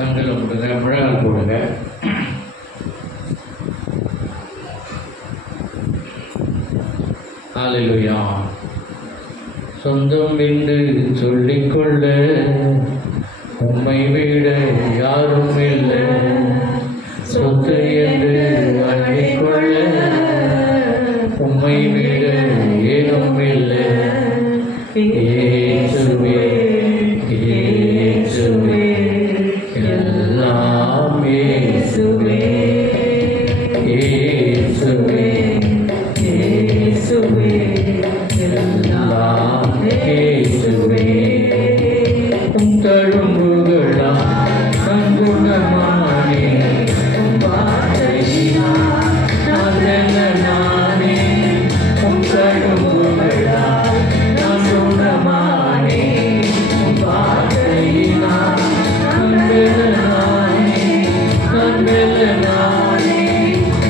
கண்களை போடுங்க, முழங்கால் போடுங்க. ஹல்லேலூயா. சொந்தம் என்று சொல்லிக்கொள்ள உம்மை விட யாரும் இல்லை, சொத்து என்று அள்ளிக்கொள்ள உம்மை விட ஏதும் இல்லை. இயேசுவே இயேசுவே எல்லாம் இயேசுவே இயேசுவே இயேசுவே எல்லாம் இயேசுவே. உம் தழும்புகளா சங்குணமானே, உம் வார்த்தையினால் நல்ல நானே. உம் தழும்புகளா நான் குணமானே, உம் வார்த்தையினால் நல்ல நானே. நல்ல நானே,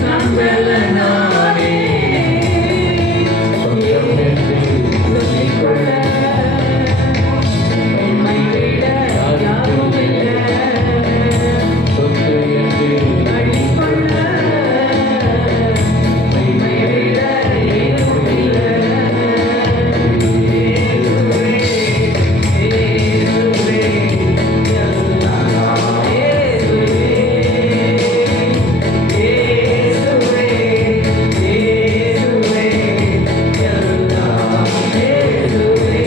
நல்ல நானே. சொந்தம் என்று சொல்லிக்கொள்ள உம்மை விட யாரும் இல்லை, சொத்து என்று அள்ளிக்கொள்ள உம்மை விட ஏதும் இல்லை. இயேசுவே இயேசுவே எல்லாம் இயேசுவே இயேசுவே இயேசுவே எல்லாம் இயேசுவே.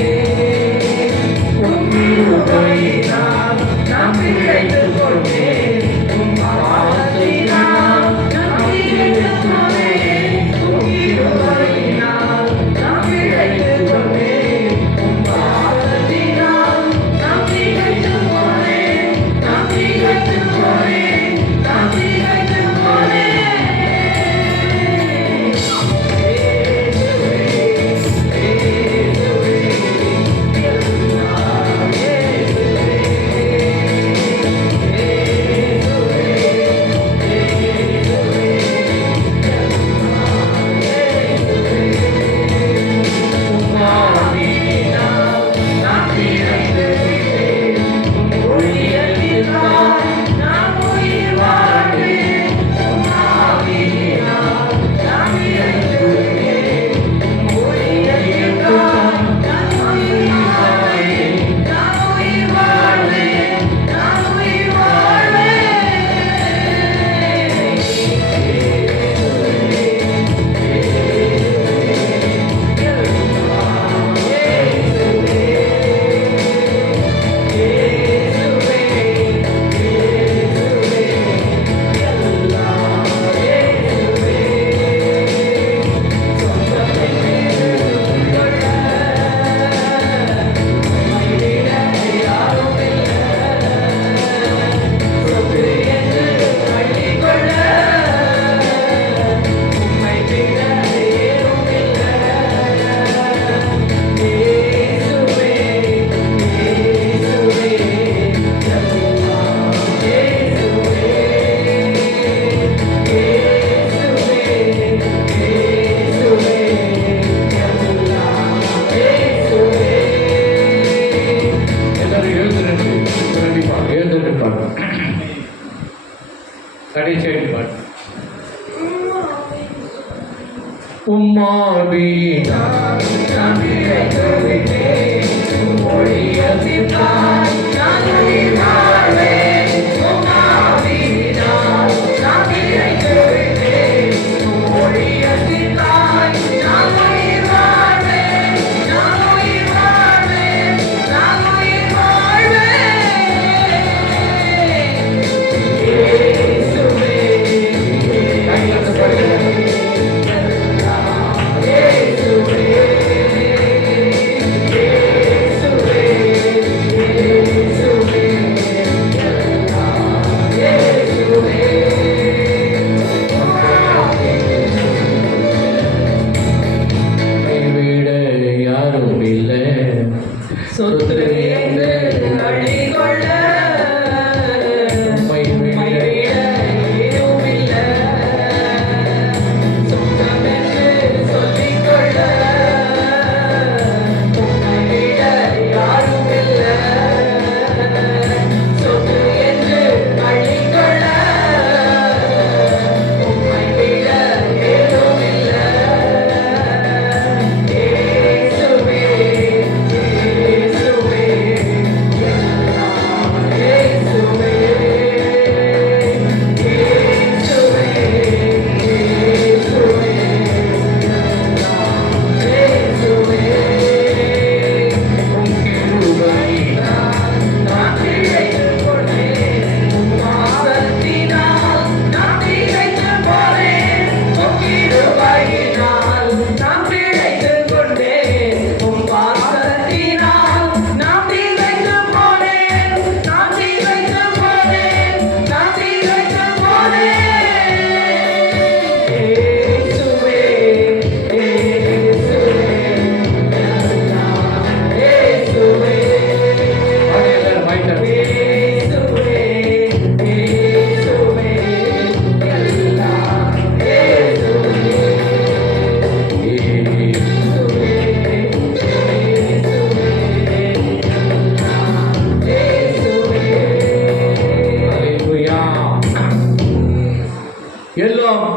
உம் கிருபையினால் நான் பிழைத்துக் கொண்டேன், உம் பாதத்தினால் நான் பிழைத்துக் கொண்டேன். உம் கிருபையினால் நான் பிழைத்துக் கொண்டேன், உம் பாதத்தினால் நான் பிழைத்துக் கொண்டேன். நான் பிழைத்துக் கொண்டேன், நான் பிழைத்துக் கொண்டேன். கடைசி பாட்டு. உம்மாவியினால் நான் பிழைத்துக் விட்டேன், உம் ஒளியதினால் நான் உயிர் வாழ்வேன். உம்மாவியினால் நான் பிழைத்துக் விட்டேன், உம் ஒளியதினால் நான் உயிர் வாழ்வேன். நான் உயிர் வாழ்வேன், நான் உயிர் வாழ்வேன். இயேசுவே இயேசுவே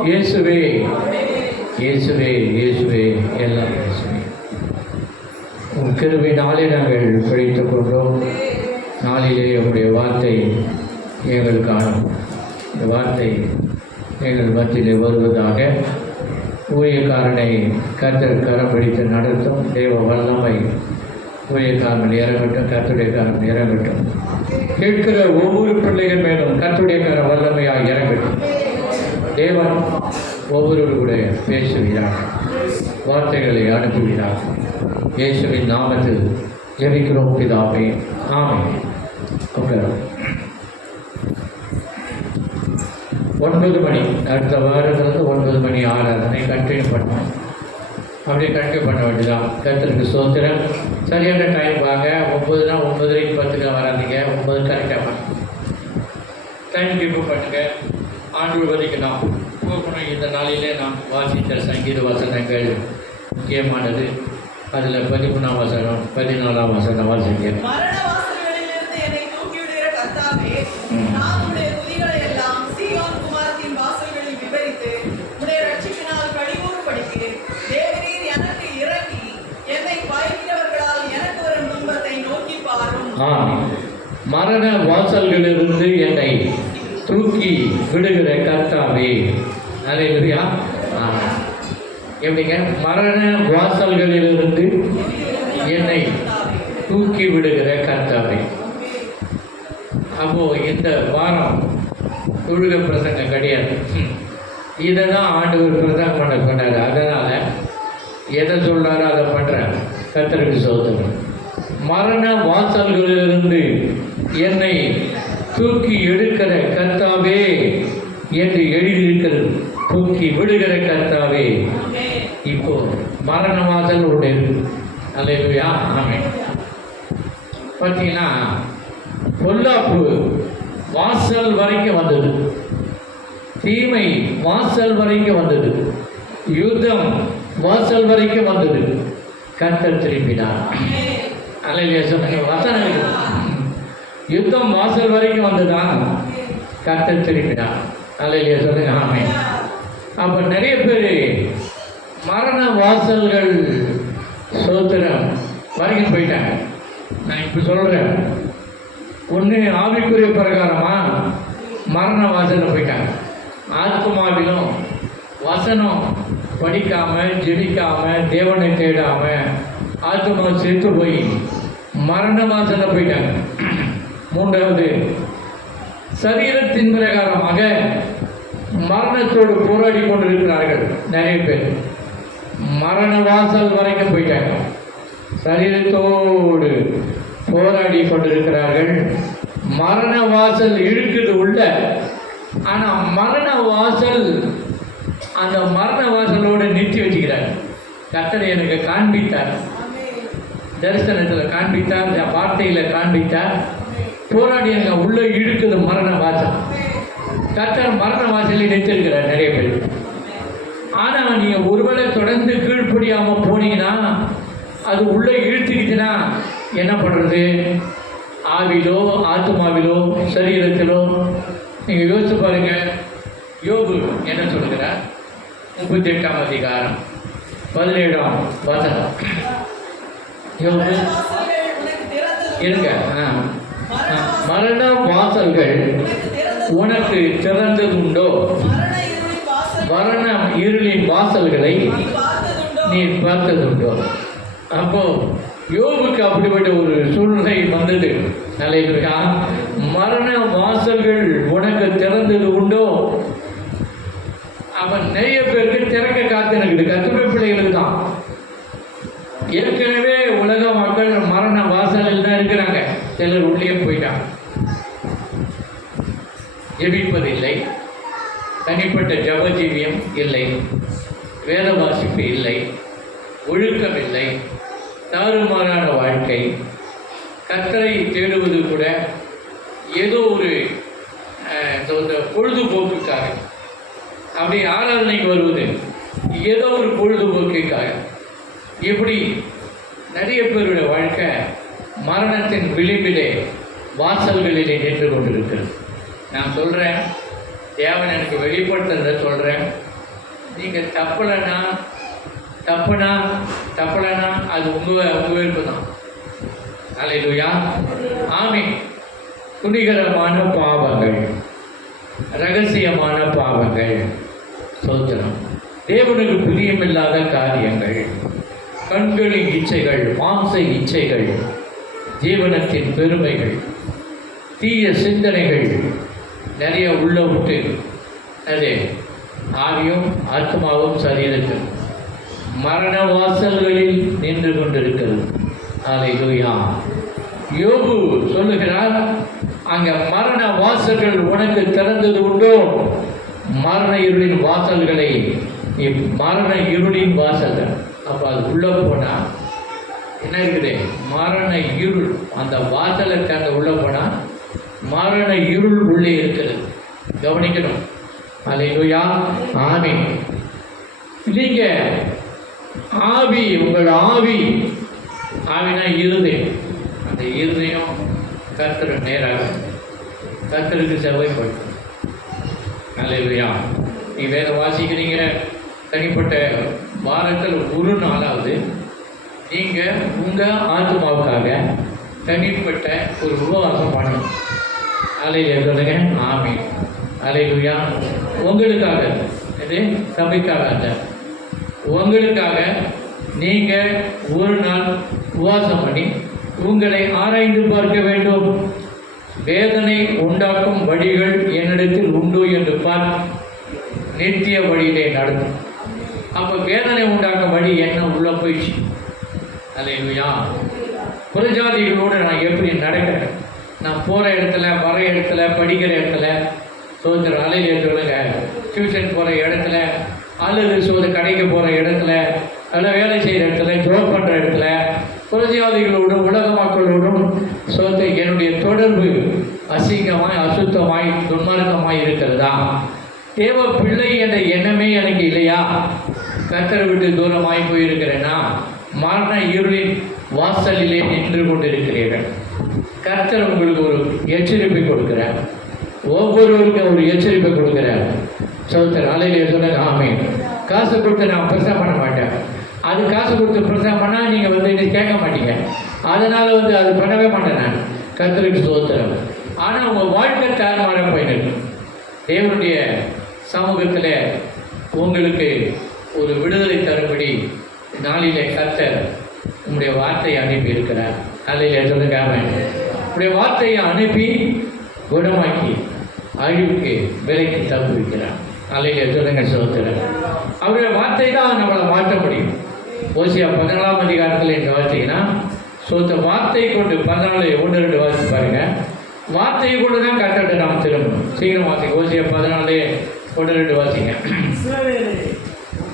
இயேசுவே, இயேசுவே, இயேசுவே, எல்லாம் இயேசுவே. உன் கிருபையினாலே நாங்கள் பிழைத்துக் கொண்டோம். நாளிலே உங்களுடைய வார்த்தை எங்களுக்கு காணும். இந்த வார்த்தை எங்கள் மத்தியிலே வருவதாக. ஊழியக்காரனை கர்த்தர் கரம் பிடித்து நடத்தும். தேவ வல்லமை ஊழியக்காரன் இறங்கட்டும், கர்த்தருடைய காரம் இறங்கட்டும். கேட்கிற ஒவ்வொரு பிள்ளைகள் மேலும் கர்த்தருடைய காரம் வல்லமையாக இறங்கட்டும். தேவன் ஒவ்வொருவருடைய பேசுகிறார், வார்த்தைகளை அனுப்புகிறார். இயேசுவின் நாமத்தில் ஜெபிக்கிறோம் பிதாவே, ஆமென். உட்காரும். 9 மணி, அடுத்த வாரத்திலிருந்து 9 மணி ஆராதனை கண்டினியூ பண்ணோம். அப்படியே கண்டினியூ பண்ண வேண்டியதான். கர்த்தருக்கு ஸ்தோத்திரம். சரியான டைம் வாங்க. 9னா 9:30 10க்கு வராதிங்க. 9 கரெக்டாக வாங்க. டைம் கீப் பண்ணுங்க. ஆண்டவருக்கு நாம் போகணும். இந்த நாளிலே நாம் வாசித்த சங்கீத வசனங்கள் முக்கியமானது. அதில் 13ஆம் வசனம் 14ஆம் வசனம் வாசிங்க. மரண வாசல்களிலிருந்து என்னை தூக்கி விடுகிற கர்த்தாவே. அல்லேலூயா. எப்படிங்க? மரண வாசல்களிலிருந்து என்னை தூக்கி விடுகிற கர்த்தாவே. அப்போ இந்த வாரம் தொழுக பிரசங்கம் கிடையாது. இதை தான் ஆண்டவர் பிரசங்கம் பண்ண சொன்னார். அதனால் எதை சொல்கிறாரோ அதை பண்ணுறேன். கர்த்தருக்கு ஸ்தோத்திரம். மரண வாசல்களிலிருந்து என்னை தூக்கி எடுக்கிற கர்த்தாவே என்று எழுதியிருக்கிறது. தூக்கி விடுகிற கர்த்தாவே. இப்போ மரண வாசல் உடையது. அல்லேலூயா, ஆமென். பார்த்தீங்கன்னா பொல்லாப்பு வாசல் வரைக்கும் வந்தது, தீமை வாசல் வரைக்கும் வந்தது, யுத்தம் வாசல் வரைக்கும் வந்தது. கர்த்தர் திரும்பினார். அல்லேலூயா சொன்னாங்க. வசனம் யுத்தம் வாசல் வரைக்கும் வந்துதான் கர்த்தர் திரும்பினார். அல்லேலூயா சொல்லுங்க, ஆமென். அப்போ நிறைய பேர் மரண வாசல்கள் சோத்திரம் வரைக்கும் போயிட்டாங்க. நான் இப்போ சொல்கிறேன், ஒன்று ஆவிக்குரிய பிரகாரமாக மரண வாசலில் போயிட்டாங்க. ஆத்மாவிலும் வசனம் படிக்காமல் ஜெபிக்காமல் தேவனை தேடாமல் ஆத்மா செத்து போய் மரண வாசலில் போயிட்டாங்க. 3வது, சரீரத்தின் பிரகாரமாக மரணத்தோடு போராடி கொண்டிருக்கிறார்கள். நிறைய பேர் மரண வாசல் வரைக்கும் போயிட்டாங்க. சரீரத்தோடு போராடி கொண்டிருக்கிறார்கள். மரண வாசல் இருக்குது உள்ள. ஆனால் மரண வாசல், அந்த மரண வாசலோடு நிறுத்தி வச்சுக்கிறார். கர்த்தர் எனக்கு காண்பித்தார், தரிசனத்தில் காண்பித்தார், வார்த்தையில் காண்பித்தார். போராடி எனக்கு உள்ளே இழுக்குது மரண வாசல். கர்த்தர் மரண வாசலில் நிறுத்திருக்கிறார் நிறைய பேர். ஆனால் நீங்கள் ஒருவேளை தொடர்ந்து கீழ்ப்படியாமல் போனீங்கன்னா, அது உள்ளே இழுத்துக்கிச்சுன்னா என்ன பண்ணுறது? ஆவிலோ ஆத்மாவிலோ சரீரத்திலோ நீங்கள் யோசிச்சு பாருங்கள். யோபு என்ன சொல்லுகிறார்? 38ஆம் அதிகாரம் 17ஆம் வசனம். யோபு இருங்க. மரண வாசல்கள் உனக்கு திறந்ததுண்டோ? மரண இருளின் வாசல்களை நீ பார்த்ததுண்டோ? அப்போ யோபுக்கு அப்படிப்பட்ட ஒரு சூழ்நிலை வந்தது. நல்ல மரண வாசல்கள் உனக்கு திறந்தது உண்டோ? அவன் நிறைய பேருக்கு திறக்க காத்து இருக்குது. கர்த்தருடைய பிள்ளைகளுக்கு தான். ஏற்கனவே உலக மக்கள் மரண வாசலில் தான் இருக்கிறாங்க. சிலர் உள்ளே போயிட்டாங்க. ஜெபிப்பதில்லை, தனிப்பட்ட ஜபஜீவியம் இல்லை, வேத வாசிப்பு இல்லை, ஒழுக்கம் இல்லை, தாறுமாறான வாழ்க்கை, கர்த்தரை தேடுவது கூட ஏதோ ஒரு பொழுதுபோக்குக்காக, அப்படி ஆராதனைக்கு வருவது ஏதோ ஒரு பொழுதுபோக்குக்காக, இப்படி நிறைய பேருடைய வாழ்க்கை மரணத்தின் விளிம்பிலே வாசல்களிலே நின்று கொண்டிருக்கிறது. நான் சொல்கிறேன், தேவன் எனக்கு வெளிப்படுத்துறத சொல்கிறேன். நீங்கள் தப்புனா அது உங்கள் விருப்பு தான். அல்லேலூயா. ஆமென். துணிகரமான பாவங்கள், ரகசியமான பாவங்கள், ஸ்தோத்திரம், தேவனுக்கு பிரியமில்லாத காரியங்கள், கண்களின் இச்சைகள், மாம்ச இச்சைகள், ஜீவனத்தின் பெருமைகள், தீய சிந்தனைகள் நிறைய உள்ள விட்டு அது ஆவியும் ஆத்மாவும் சரீரத்தில் மரண வாசல்களில் நின்று கொண்டிருக்கிறது. அல்லேலூயா. யோபு சொல்லுகிறார், அங்கே மரண வாசல்கள் உனக்கு திறந்தது உண்டோ? மரண இருளின் வாசல்களை, மரண இருளின் வாசல்கள். அப்போ அது உள்ளே போனால் என்ன இருக்குது? மரண இருள். அந்த வாசலை தாண்ட உள்ளே போனால் மரண இருள் உள்ளே இருக்கிறது. கவனிக்கணும். அல்லேலூயா. ஆமென். நீங்கள் ஆவி, உங்கள் ஆவினா இருதயம். அந்த இருதயம் கர்த்தர் நேராக கர்த்தருக்கு செவ்வாய்ப்படுத்தும். அல்லேலூயா. நீ வேத வாசிக்கிறீங்க, தனிப்பட்ட வாரத்தில் ஒரு நாளாவது நீங்கள் உங்கள் ஆத்மாவுக்காக தனிப்பட்ட ஒரு உபவாசம் பண்ணணும். அல்லேலூயா சொல்லுங்க. ஆமென். அல்லேலூயா. உங்களுக்காக, இது சபைக்காக அல்ல, உங்களுக்காக நீங்கள் ஒரு நாள் உபவாசம் பண்ணி உங்களை ஆராய்ந்து பார்க்க வேண்டும். வேதனை உண்டாக்கும் வழிகள் என்னிடத்தில் உண்டு என்று பார்த்து நித்திய வழியிலே நடக்கும். அப்போ வேதனை உண்டாக்கும் வழி என்ன? உள்ள போயிடுச்சு. அல்லேலூயா. புறஜாதிகளோடு நான் எப்படி நடக்கிறேன்? நான் போகிற இடத்துல, வர இடத்துல, படிக்கிற இடத்துல, சோதனை அலையில சொல்லுங்க, டியூஷன் போகிற இடத்துல, அல்லது கடைக்கு போகிற இடத்துல, அல்ல வேலை செய்கிற இடத்துல, ஜோப் பண்ணுற இடத்துல, புறஜாதிகளோடும் உலக மக்களோடும் என்னுடைய தொடர்பு அசிங்கமாய், அசுத்தமாய், துன்மார்க்கமாய் இருக்கிறதா? தேவ பிள்ளை என்ற எண்ணமே எனக்கு இல்லையா? கர்த்தரை விட்டு தூரமாய் போயிருக்கிறேன்னா? மரண இருளின் வாசலிலே நின்று கொண்டிருக்கிறீர்கள். கர்த்தர் உங்களுக்கு ஒரு எச்சரிப்பை கொடுக்கிறார். ஒவ்வொருவருக்கும் ஒரு எச்சரிப்பை கொடுக்கிறார். சோதர் அலையிலே சொன்னாங்க. ஆமென். காசு கொடுத்து நான் பிரசங்கம் பண்ண மாட்டேன். அது காசு கொடுத்து பிரசங்கம் பண்ணால் நீங்கள் இது கேட்க மாட்டீங்க. அதனால் அது பண்ணவே மாட்டேன் நான். கர்த்தருக்கு ஸ்தோத்திரம். ஆனால் உங்கள் வாழ்க்கை தாறுமாறாக போயிருக்கு. தேவனுடைய சமூகத்தில் உங்களுக்கு ஒரு விடுதலை தரும்படி நாளிலே கர்த்தர் உங்களுடைய வார்த்தையை அனுப்பி இருக்கிறார். அலையிலே சொல்லுங்க. உங்களுடைய வார்த்தையை அனுப்பி குணமாக்கி அழிவுக்கு விலைக்கு தப்புவிக்கிறார். அலையிலே சொல்லுங்க. ஸ்தோத்திரம். அவருடைய வார்த்தை தான் நம்மளை மாற்ற முடியும். ஓசியா 14ஆம் அதிகாரத்தில் என்ன வார்த்தைன்னா, வார்த்தை கொண்டு 14:1-2 வாசித்து பாருங்க. வார்த்தையை கொண்டு தான் கர்த்தர்கிட்ட நாம் திரும்பணும். சீக்கிரம் வாசிங்க. ஓசியா 14:1-2 வாசிங்க.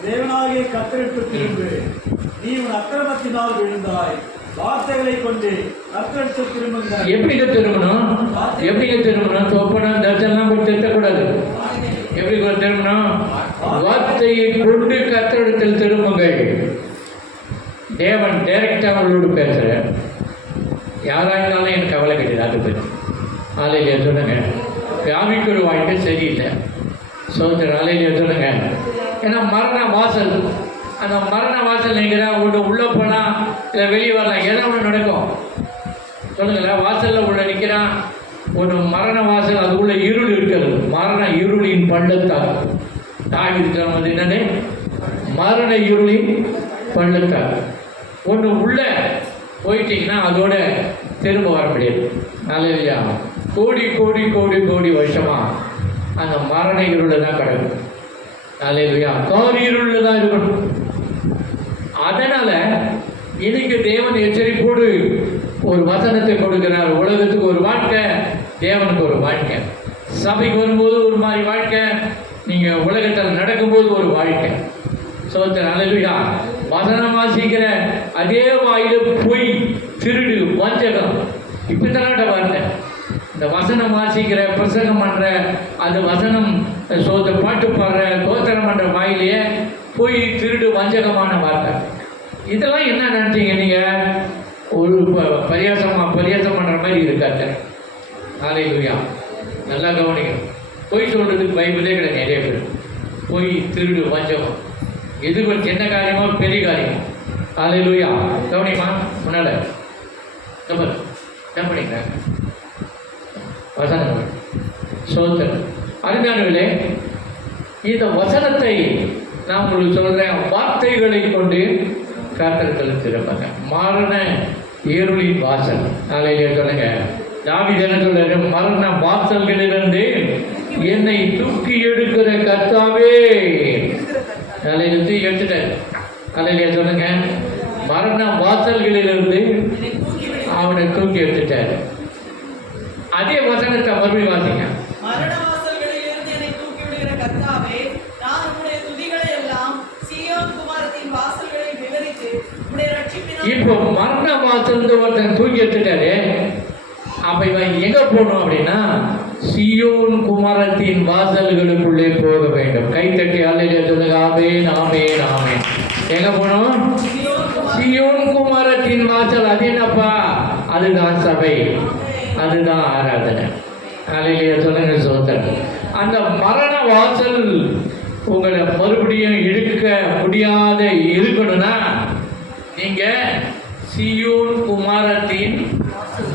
தேவனாகிய கர்த்தருக்கு திரும்பு, நீ உன் அக்கிரமத்தினால் விழுந்தாய். வார்த்தைகளை கொண்டு கர்த்தருக்கு திரும்புங்க. எப்படிங்க திரும்பணும்? சொப்பனம் தரிசனம் கூட திருத்தக்கூடாது. எப்படி திரும்பணும்? வார்த்தையை கொண்டு கர்த்தரிடத்தில் திரும்புங்கள். தேவன் டைரக்டாக அவங்களோடு பேசுகிறார். யாராக இருந்தாலும் எனக்கு கவலை கிடையாது. அது பற்றி ஆலையிலே சொல்லுங்க. ஆவிக்குள் வாழ்க்கை சரியில்லை. சோதர் ஆலையிலே சொல்லுங்க. ஏன்னா மரண வாசல், அந்த மரண வாசல் நினைக்கிறேன். உள்ளே போனால் இல்லை வெளியே வரலாம், எதோ ஒன்று நடக்கும். சொல்லுங்களேன். வாசலில் உள்ள நிற்கிறான், ஒரு மரண வாசல், அது உள்ள இருள் இருக்கிறது. மரண இருளின் பள்ளத்தால் தாவிட்டு என்னது? மரண இருளின் பள்ளத்தால். ஒன்று உள்ளே போயிட்டீங்கன்னா அதோட திரும்ப வர முடியாது. நல்ல கோடி கோடி கோடி கோடி வருஷமாக அந்த மரண இருளில் தான் கிடக்கும். அல்லேலூயா. கார் இருளில் தான் இருக்கணும். அதனால் இன்னைக்கு தேவன் எச்சரிப்போடு ஒரு வசனத்தை கொடுக்கிறார். உலகத்துக்கு ஒரு வாழ்க்கை, தேவனுக்கு ஒரு வாழ்க்கை. சபைக்கு வரும்போது ஒரு மாதிரி வாழ்க்கை, நீங்கள் உலகத்தில் நடக்கும்போது ஒரு வாழ்க்கை. சோதனை அல்லேலூயா. வசனம் வாசிக்கிற அதே வாயில பொய், திருடு, வஞ்சகம், இப்படி தானே வார்த்தை. இந்த வசனம் வாசிக்கிற, பிரசங்கம் பண்ணுற, அது வசனம் பாட்டு பாடுற, தோத்திரம் பண்ணுற வாயிலேயே பொய், திருடு, வஞ்சகமான வார்த்தை. இதெல்லாம் என்ன நினச்சிங்க நீங்கள்? ஒரு பரியாசம் பண்ணுற மாதிரி இருக்காது. அல்லேலூயா. நல்லா கவனிக்கணும். பொய் சொல்கிறதுக்கு பைபிளே கிடையாது. நிறைய பேர் பொய், திருடு, வஞ்சகம், எது ஒரு சின்ன காரியமோ பெரிய காரியமோ. அல்லேலூயா. கவனிமா முன்னால பண்ணிக்கிறாங்க வசனங்கள். சோத்திரம். அருமையானவர்களே, இந்த வசனத்தை நான் உங்களுக்கு சொல்றேன், வார்த்தைகளை கொண்டு கர்த்தர் திறப்பாங்க. மரண இருளின் வாசல். நாளையிலே சொல்லுங்க, தாவீது என்ன சொல்றாரு? மரண வாசல்களிலிருந்து என்னை தூக்கி எடுக்கிற கர்த்தாவே. நாளையில தூக்கி எடுத்துட்டாரு. நாளையிலே சொல்லுங்க, மரண வாசல்களிலிருந்து அவனை தூக்கி எடுத்துட்டாரு. அதே வசனத்தை மறுபடியும் வாசிங்க. மரண வாசல்களிலிருந்து என்னை தூக்கி விடுகிற கர்த்தாவே, நான் உம்முடைய துதிகளை எல்லாம் சீயோன் குமாரத்தின் வாசல்களில் விவரித்து உம்முடைய ரட்சிப்பினால். இப்போ மரண வாசல் ஒருத்தன் தூக்கி எடுத்துட்டாரு. அப்ப இவன் எங்க போகணும் அப்படின்னா, சீயோன் குமாரத்தின் வாசல்களுக்குள்ளே போக வேண்டும். கை தட்டி அல்லேலூயா சொல்லுங்க. ஆமென், ஆமென், ஆமென். எங்க போகணும்? சீயோன் குமாரத்தின் வாசல். அது என்னப்பா? அதுதான் சபை, அதுதான் ஆராதனை. அல்லேலூயா சொல்லுங்க. சோதரன், அந்த மரண வாசல் உங்களை மறுபடியும் இழுக்க முடியாத இருக்கணும்னா நீங்க சீயோன் குமாரத்தின்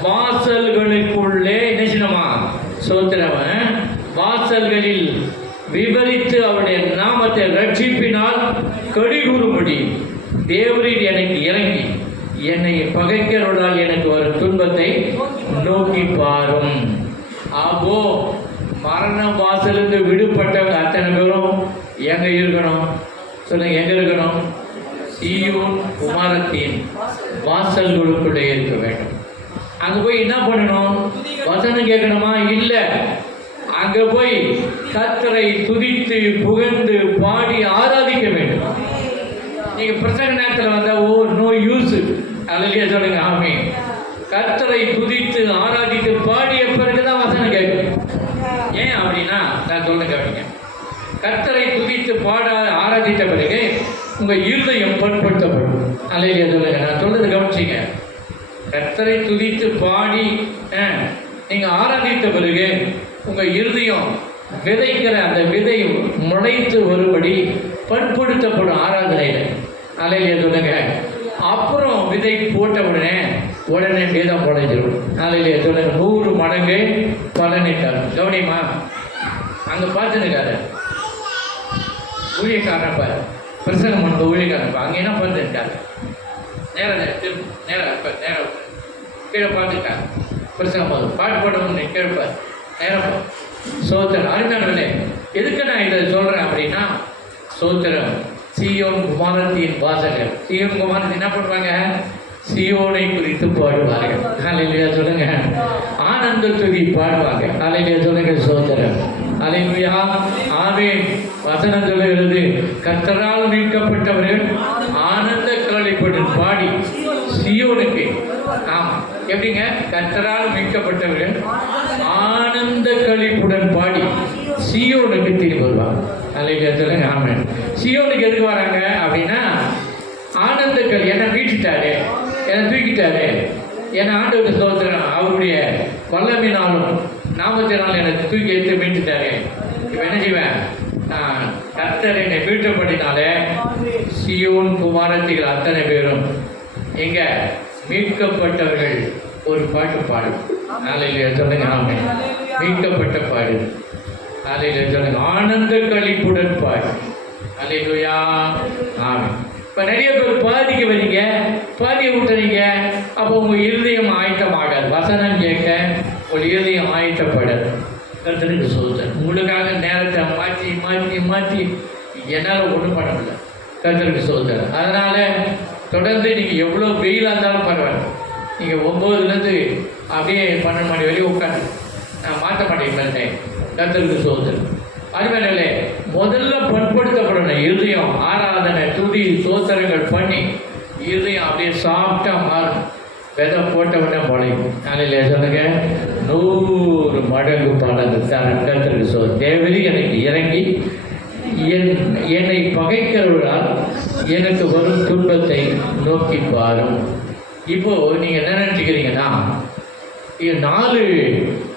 வாசல்களுக்குள்ளே என்ன செய்யணுமா? சோத்திரவன் வாசல்களில் விவரித்து அவருடைய நாமத்தை ரட்சிப்பினால் கடிகூறும்படி தேவரில் எனக்கு இறங்கி என்னை பகைக்கிறவர்களால் எனக்கு வரும் துன்பத்தை நோக்கி பாரும். ஆகோ, மரண வாசலுக்கு விடுபட்டவங்க அத்தனை பேரும் எங்க இருக்கணும்? சொல்லுங்க, எங்க இருக்கணும்? சீயோன் குமாரத்தின் வாசல்களுக்குள்ளே இருக்க வேண்டும். அங்க போய் என்ன பண்ணணும்? வசனம் கேட்கணுமா? இல்ல, அங்க போய் கர்த்தரை துதித்து புகழ்ந்து பாடி ஆராதிக்க வேண்டும். நீங்க பிரசங்க நேரத்தில் வந்தா நோ யூஸ். அல்லேலூயா சொல்லுங்க. ஆமென். கர்த்தரை துதித்து ஆராதித்து பாடிய பிறகுதான் வசனம் கேட்கணும். ஏன் அப்படின்னா நான் சொல்லுங்க, கவனிங்க. கர்த்தரை துதித்து பாட ஆராதித்த பிறகு உங்க இருதயம் பண்படுத்தப்படும். அல்லேலூயா சொல்லுங்க. நான் சொல்றது கவனிச்சிங்க. கர்த்தரை துதித்து பாடி நீங்க ஆராதித்த பிறகு உங்க இருதயம் விதைக்கிற அந்த விதை முளைத்து வரும்படி பண்படுத்தப்படும் ஆராதனையில். அல்லேலூயா சொல்லுங்க. அப்புறம் விதை போட்ட உடனே வேதம் முளைஞ்சிடும். அல்லேலூயா சொல்லுங்க. 100 மடங்கு பலனிட்டார். கவனிமா, அங்க பார்த்துருக்காரு ஊழியக்காரன் பாரு, பிரசங்கம் பண்ண ஊழியக்காரன் அங்கே என்ன பார்த்துருக்காரு? நேரம் கீழே பார்த்துருக்காரு. பிரசங்கம் போது பாட்டு போட்டவங்க கேட்பார். நேரம் சோத்திரம். அருமையானவர்களே, எதுக்கு நான் இதை சொல்றேன் அப்படின்னா, சோத்திரம் சீயோன் குமாரத்தின் வாசகர். சீயோன் குமாரத்தி என்ன பண்ணுவாங்க? சீயோனை குறித்து பாடுவார்கள். அல்லேலூயா சொல்லுங்க. ஆனந்த துதி பாடுவாங்க. அல்லேலூயா சொல்லுங்க. சோத்திரம். அல்லேலூயா. ஆமென். வசனம் சொல்லுகிறது, கர்த்தரால் மீட்கப்பட்டவர்கள் ஆனந்த கலைப்படன் பாடி சீயோனுக்கு. ஆமா, எப்படிங்க? கர்த்தரால் மீட்கப்பட்டவர்கள் ஆனந்த களிப்புடன் பாடி சீயோனுக்கு திரும்பி வருவாங்க. அல்லேலூயா சொல்லுங்க. ஆமென். சீயோனுக்கு எதுக்கு வராங்க அப்படின்னா, ஆனந்த களி. என்ன மீட்டுட்டாரு, என்னை தூக்கிட்டாரு, என்னை ஆண்டவருக்கு ஸ்தோத்திரம், அவருடைய வல்லமையினாலும் நாமத்தினாலும் என்னை தூக்கி எடுத்து மீட்டுட்டாரு. இப்போ என்ன செய்வேன்? கர்த்தர் என்னை மீட்டப்படினாலே சீயோன் குமாரத்திகள் அத்தனை பேரும் எங்க மீட்கப்பட்டவர்கள் ஒரு பாட்டு பாடும். நாளையில சொல்லுங்க. ஆமென். மீட்கப்பட்ட பாடு. நாளையில சொல்லுங்க. ஆனந்த களிப்புடன் பாடு. அல்லேலூயா. ஆமென். இப்போ நிறைய பேர் பாதிக்க வரீங்க, பாதியை விட்டுறீங்க. அப்போ உங்கள் இருதயம் ஆயத்தமாகாது. வசனம் கேட்க உங்கள் இருதயம் ஆயத்தப்படாது. கர்த்தருக்கு சோதனை. உங்களுக்காக நேரத்தை மாற்றி மாற்றி மாற்றி என்னால் ஒன்றும் பண்ண முடியல. கர்த்தருக்கு சோதனை. அதனால் தொடர்ந்து நீங்கள் எவ்வளோ வெயிலாக இருந்தாலும் பரவாயில்ல, நீங்கள் 9லேருந்து அப்படியே 12 மணி வரையும் உட்காந்து நான் மாற்ற மாட்டேன். கர்த்தருக்கு சோதனை. அருமையானவர்களே, முதல்ல பண்படுத்தப்படணும் இருதயம். ஆராதனை துதி சோத்திரங்கள் பண்ணி இருதயம் அப்படியே சாஃப்டாக மாறும். விதை போட்டவுடனே முளையும். நாளையில சொல்லுங்க, 100 மடங்கு பலன் கர்த்தருக்கு சோதனை. தேவரி எனக்கு இறங்கி என்னை பகைக்கிறவர்களால் எனக்கு வரும் துன்பத்தை நோக்கி பாரும். இப்போ நீங்கள் என்ன நினச்சிக்கிறீங்கன்னா, 4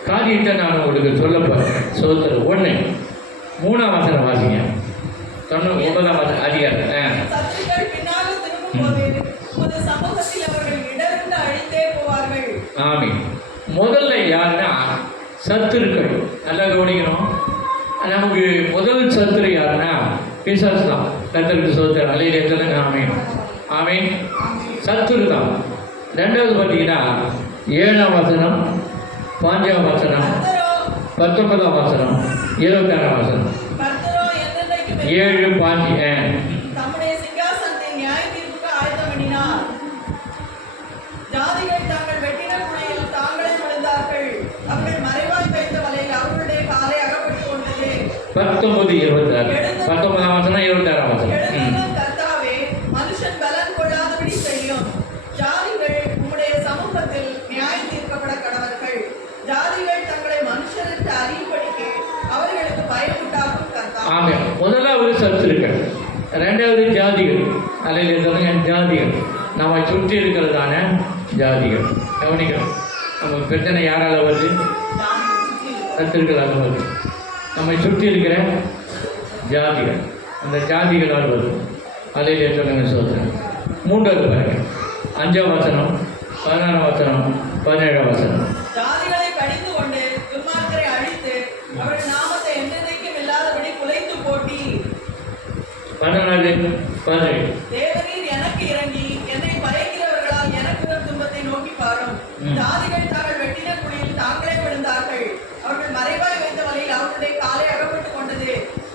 காரியத்தை நான் உங்களுக்கு சொல்ல போகிறேன். சோத்திரம். 1, 3ஆம் வசனம் வாசிங்க. 9ஆம் அதிகாரம். சத்துருக்கள் பின்னாக திரும்பும்போது உமது சமூகத்தில் அவர்கள் இடர்ந்து அழிந்தே போவார்கள். ஆமீன். முதல்ல யாருன்னா சத்துருக்கள். நல்லா கவனிக்கணும். நமக்கு முதல் சத்துரு யாருன்னா பிசாசு தான். கர்த்தருக்கு ஸ்தோத்திரம். அல்லேலூயா சொல்லுங்க. ஆமீன். ஆமீன். சத்துரு தான். ரெண்டாவது பார்த்தீங்கன்னா 7ஆம் வசனம், 5ஆம் வசனம், கர்த்தரோ 19ஆம் வசனம், 26ஆம் வசனம். கர்த்தரோ என்றென்றைக்கும் 7, 5. தம்முடைய சிங்காசனத்தை நியாய தீர்ப்புக்கு ஆயத்தம் பண்ணினார். ஜாதிகள் தாங்கள் வெட்டின குழியில் தாங்களே விழுந்தார்கள். அவர்கள் மறைவாய் வைத்த வலையில் அவர்களுடைய காலை அகப்பட்டுக் கொண்டது. 19, 26. 19ஆம் வசனம், 26ஆம் வசனம். எழுந்தருளும் கர்த்தாவே, மனுஷன் பலன் கொள்ளாதபடி செய்யும். ஜாதிகள் உம்முடைய சமூகத்தில் நியாயம் தீர்க்கப்பட கடவர்கள். ஜாதிகள் தங்களை மனுஷருக்கு அறியும்படிக்கு அவர்களுக்கு பயமுண்டாக்கும் கர்த்தாவே. ஆமாம். முதலாவது சத்துருக்கள், ரெண்டாவது ஜாதிகள். அல்லேலூயா சொல்லுங்க. ஜாதிகள் நம்மை சுற்றி இருக்கிறதான ஜாதிகள். கவனிக்கணும். நம்ம பிரச்சனை யாரால வருது? சத்துருக்களால் வருது. நம்மை சுற்றி இருக்கிற ஜாதிகள், அந்த ஜாதிகளால் வருது. அல்லேலூயா சொல்லுங்க. சோதரன். மூன்றாவது பாருங்க, 5ஆம் வசனம், 16ஆம் வசனம், 17ஆம் வசனம். ஜாதிகளை கடிந்து கொண்டு துன்மார்க்கரை அழித்து அவர்கள் நாமத்தை என்றென்றைக்கும் இல்லாதபடி குலைத்து போட்டி. 14, 17. தேவரீர் எனக்கு இறங்கி என்னை பகைக்கிறவர்களால் எனக்கு வரும் துன்பத்தை நோக்கி பாரும். ஜாதிகள் தாங்கள் வெட்டின குழியில் தாங்களே விழுந்தார்கள். அவர்கள் மறைவாய் வைத்த வலையில் அவர்களுடைய காலை அகப்பட்டுக் கொண்டது.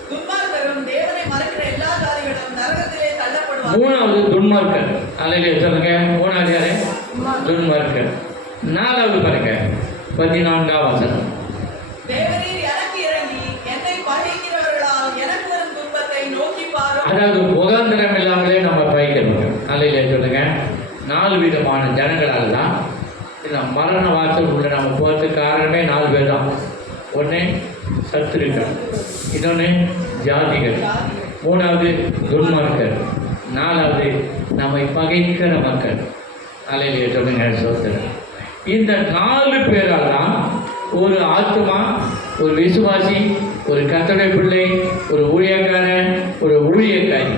துன்மார்க்கரும் தேவனை மறைக்கிற எல்லா ஜாதிகளும் நரகத்திலே தள்ளப்படுவார்கள். மூணாவது துன்மார்க்கர். அல்லேலூயா சொல்லுங்க. மூணாவது யாரு? துன்மார்க்கர். நாலாவது பாருங்க, 14ஆம் வசனம். தேவரீர் எனக்கு இறங்கி என்னை பகைக்கிறவர்களால் எனக்கு வரும் துன்பத்தை நோக்கி பாரும். அதாவது முகாந்திரம் இல்லாமலே நம்ம பயிக்கிறோம். அல்லேலூயா சொல்லுங்க. 4 விதமான ஜனங்களால் தான் இந்த மரண வாசல் உள்ள நம்ம போகிறதுக்கு காரணமே 4 பேர் தான். ஒன்று சத்துருக்கள், இன்னொன்று ஜாதிகள், மூணாவது துன்மார்க்கர், நாலாவது நம்மை பகைக்கிற மக்கள். அல்லேலூயா சொல்லுங்க. சோதரன். இந்த 4 பேரால் தான் ஒரு ஆத்மா, ஒரு விசுவாசி, ஒரு கர்த்தருடைய பிள்ளை, ஒரு ஊழியக்காரன், ஒரு ஊழியக்காரி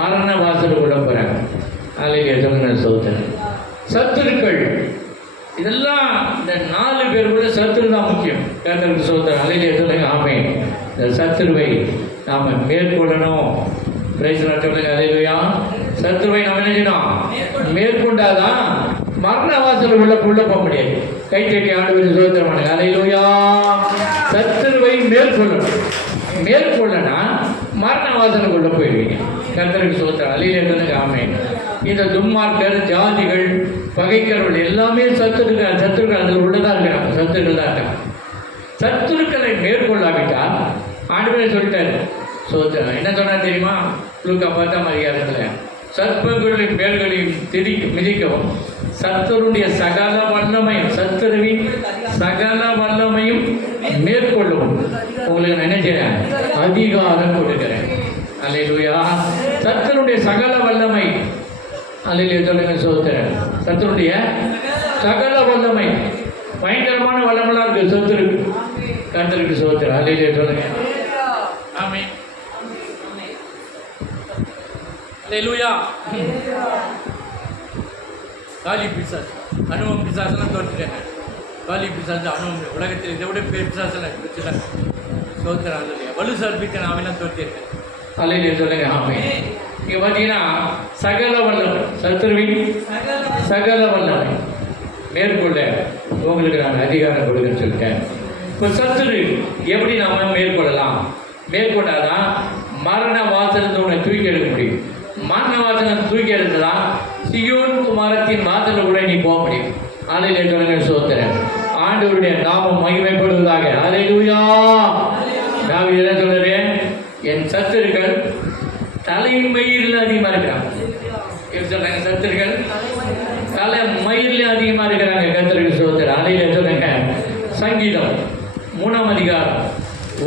மரண வாசலுக்குள்ள போகிறாங்க. அல்லேலூயா சொல்லுங்க. சோதரன். சத்துருக்கள் இதெல்லாம் இந்த 4 பேர் கூட சத்துரு தான் முக்கியம். கர்த்தருக்கு சோதரன். அல்லேலூயா சொல்லுங்க. ஆமென். இந்த சத்துருவை நாம் மேற்கொள்ளணும். பிரைஸ் லார்ட் சொல்லுங்க. அல்லேலூயா. சத்துருவை நாம் என்ன செய்யணும்? மேற்கொண்டாதான் மரண வாசல் உள்ள போக முடியாது. கை தட்டி ஆண்டவருக்கு ஸ்தோத்திரம் பண்ணுங்க. அல்லேலூயா. சத்துருவை மேற்கொள்ளணும். மேற்கொள்ளனா மரண வாசலுக்குள்ள போயிடுவீங்க. கர்த்தருக்கு ஸ்தோத்திரம். அல்லேலூயா சொல்லுங்க. ஆமென். இந்த துன்மார்க்கர், ஜாதிகள், பகைக்கிறவர்கள் எல்லாமே சத்துருக்கள் அதில் உள்ளதாக இருக்கிறாங்க. சத்துருக்கள் தான் இருக்காங்க. சத்துருக்களை மேற்கொள்ளாவிட்டால் ஆண்டவரே சொல்லிட்டாரு. சோதரன் என்ன சொன்னார் தெரியுமா? லூக்கா 10ஆம் அதிகாரத்தில் சர்ப்பங்களின் மேல்களையும் மிதிக்கவும் சத்துருடைய சகல வல்லமையும், சத்துருவின் சகல வல்லமையும் மேற்கொள்ளவும் உங்களுக்கு நான் என்ன செய்றேன்? அதிகாரம் கொடுக்கிறேன். அல்லேலூயா. சத்துருடைய சகல வல்லமை. அல்லேலூயா சொல்லுங்க. சோதரன். சத்துருடைய சகல வல்லமை பயங்கரமான வல்லமெல்லாம் இருக்கு சத்துருக்கு. கர்த்தருக்கு சோதரன். அல்லேலூயா சொல்லுங்க. ஆமென். அல்லேலூயா. காலி பிசாசு, அனுபவம் பிசாசெல்லாம் தோற்றுட்டாங்க. காலி பிசாசு, அனுபவம் உலகத்தில் இதை விட பெரிய பிசாசெல்லாம் வச்சுட்டாங்க. சோதரன். அல்லேலூயா. வலு சர்பிக்க நாமெல்லாம் தோற்றிருக்கேன். அல்லேலூயா சொல்லுங்க. ஆமென். இங்கே பார்த்தீங்கன்னா சகல வல்லமை, சத்துருவின் சகல வல்லமை மேற்கொள்ள உங்களுக்கு நான் அதிகாரம் கொடுக்குன்னு சொல்லிட்டேன். இப்போ சத்துரு எப்படி நாம் மேற்கொள்ளலாம்? மேற்கொண்டாதான் மரண வாசலத்தை உன்னை தூக்கி எடுக்க முடியும். மரண வாசலை தூக்கி எடுத்துதான் சீயோன் குமாரத்தின் வாசலில் கூட நீ போக முடியும். அல்லேலூயா சொல்லுங்க. சோதரன். ஆண்டவருடைய நாமம் மகிமைப்படுவதாக. அல்லேலூயா. தாவீது என்ன சொல்றாரு? என் சத்துருக்கள் தலைமயிரில் அதிகமாக இருக்கிறாங்க. சொல்றாங்க சத்துருக்கள் தலை மயிரில் அதிகமாக இருக்கிறாங்க. கர்த்தருக்கு ஸ்தோத்திரம். அல்லேலூயா சொல்லுங்க. சங்கீதம் 3ஆம் அதிகாரம்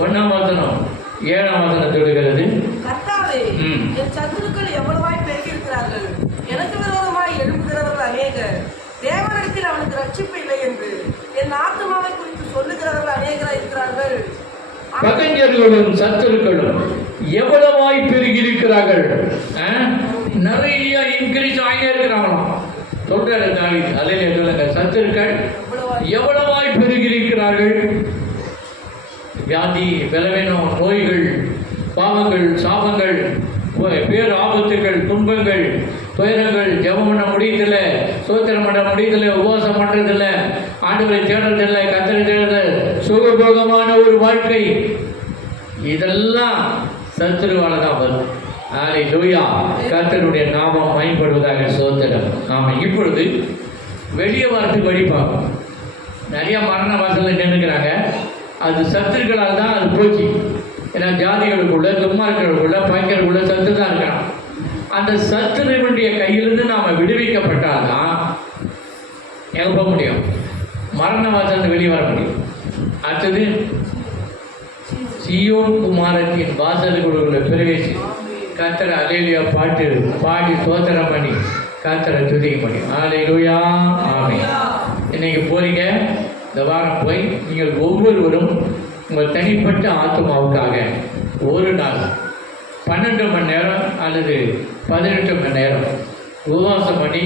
1ஆம் வசனம் 7ஆம் வசனம் சொல்லுகிறது. கர்த்தாவே, என் சத்துருக்கள் எவ்வளவாய் பெருகியிருக்கிறார்கள். எனக்கு விரோதமாய் எழுப்புகிறவர்கள் அநேகர். தேவனிடத்தில் அவனுக்கு ரட்சிப்பு இல்லை என்று என் ஆத்துமாவை குறித்து சொல்லுகிறவர்கள் அநேகராய் இருக்கிறார்கள். பகைஞர்களும் சத்துருக்களும் எவ்வளவாய் பெருகி இருக்கிறார்கள். நிறைய இன்க்ரீஸ் ஆகிட்டே இருக்கிறாங்களாம். சொல்றாரு தாவீது. அல்லேலூயா சொல்லுங்க. சத்துருக்கள் எவ்வளவாய் பெருகி இருக்கிறார்கள். வியாதி, பலவீனம், நோய்கள், பாவங்கள், சாபங்கள், பேர் ஆபத்துகள், துன்பங்கள், துயரங்கள், ஜெபம் பண்ண முடியதில்ல, சோத்திரம் பண்ண முடியதில்லை, உபவாசம் பண்றதில்லை, ஆண்டவரை தேடுறதில்லை, கர்த்தரை தேடுதல், சுகபோகமான ஒரு வாழ்க்கை, இதெல்லாம் சத்துருவால தான் வரும். அல்லேலூயா. கர்த்தருடைய நாமம் பயன்படுவதாக சோத்திரம். ஆமாம். இப்பொழுது வெளியே வாரத்துக்கு வழி பார்ப்போம். நிறைய மரண வாசலில் நின்றுக்கிறாங்க. அது சத்துருக்களால் தான் அது போச்சு. ஏன்னா ஜாதிகளுக்குள்ள, துன்மார்களுக்குள்ள, பைக்கர்களுக்குள்ள சத்து தான் இருக்கிறான். அந்த சத்துருவனுடைய கையிலிருந்து நாம் விடுவிக்கப்பட்டால்தான் எங்கே போக முடியும்? மரண வாசல் வெளியே வர முடியும். அடுத்தது சீயோன் குமாரத்தின் வாசலுக்குள்ள பிரவேசி கர்த்தரை அல்லேலூயா பாட்டு பாடி சோத்திரம் பண்ணி கர்த்தரை துதிக்க முடியும். அல்லேலூயா. ஆமென். இன்னைக்கு போறீங்க, இந்த வாரம் போய் நீங்கள் ஒவ்வொருவரும் உங்கள் தனிப்பட்ட ஆத்மாவுக்காக ஒரு நாள் 12 மணி நேரம் அல்லது 18 மணி நேரம் உபவாசம் பண்ணி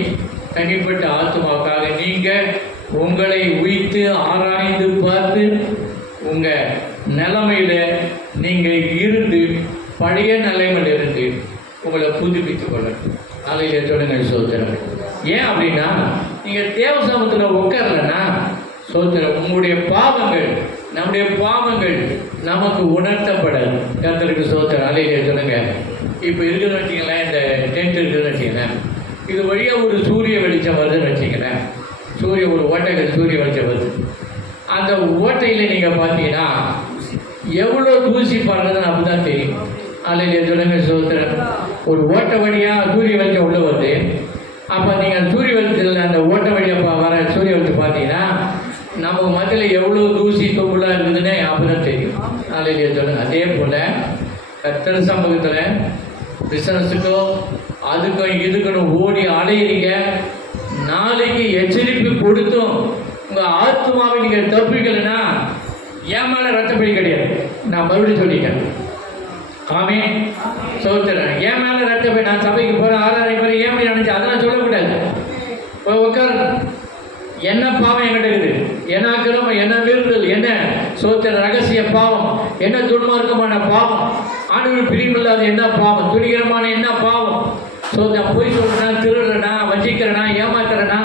தனிப்பட்ட ஆத்மாவுக்காக நீங்கள் உங்களை உய்த்து ஆராய்ந்து பார்த்து உங்கள் நிலைமையில் நீங்கள் இருந்து பழைய நிலைமையில் இருந்து உங்களை புதுப்பித்துக் கொள்ளணும். அலையில சொல்லுங்க சோத்திரம். ஏன் அப்படின்னா நீங்கள் தேவ சமூகத்தில் உட்காரலன்னா சோத்திரம் உங்களுடைய பாவங்கள், நம்முடைய பாவங்கள் நமக்கு உணர்த்தப்படாது. கர்த்தருக்கு சோத்திரம். அலையில சொல்லுங்க. இப்போ இருக்குதுன்னு வச்சிங்களேன், இந்த டென்ட் இருக்குதுன்னு வச்சிங்களேன், இது வழியாக ஒரு சூரிய வெளிச்சம் வருதுன்னு வச்சிங்களேன், ஒரு ஓட்டைகள் சூரிய வெளிச்சம் வருது. அந்த ஓட்டையில் நீங்கள் பார்த்தீங்கன்னா எவ்வளோ தூசி படுறதுன்னு அப்படி தான் தெரியும். அல்லையிலே சொல்லுங்க சோத்திரம். ஒரு ஓட்டை வழியாக சூரிய வெளிச்சம் உள்ள வருது. அப்போ நீங்கள் சூரிய வெளிச்சத்தில் அந்த ஓட்டை வழியாக வர சூரிய வெளிச்சம் பார்த்தீங்கன்னா நமக்கு மத்தியில் எவ்வளோ தூசி தொகுலாக இருக்குதுன்னு அப்போ தான் தெரியும். அல்லையிலே சொல்லுங்க. அதே போல் கர்த்தர் சமூகத்தில் பிஸ்னஸுக்கோ அதுக்கும் இதுக்குன்னு ஓடி அலையிறீங்க. நாளைக்கு எச்சரிப்பு கொடுத்தும் உங்கள் ஆத்மாவை நீங்கள் தப்பிக்கலைன்னா என் மேலே ரத்தப்படி கிடையாது. நான் மறுபடியும் சொல்லிக்கிறேன். ஆமென். சோத்திரன். என் மேலே ரத்தப்படி, நான் சபைக்கு போகிறேன், ஆராதனை போகிறேன், ஏன் நினைச்சு அதெல்லாம் சொல்லக்கூடாது. உட்காரு. என்ன பாவம் என்கிட்ட இருக்குது, என்ன கிழமை, என்ன மீறுதல், என்ன சோத்திர ரகசிய பாவம், என்ன துன்மார்க்கமான பாவம், ஆண்டவர் பிரிவில்லாத என்ன பாவம், துணிகரமான என்ன பாவம், சோத்திரம் பொய் சொல்றேனா, திருடுறேனா, வஞ்சிக்கிறேனா, ஏமாத்துறேனா,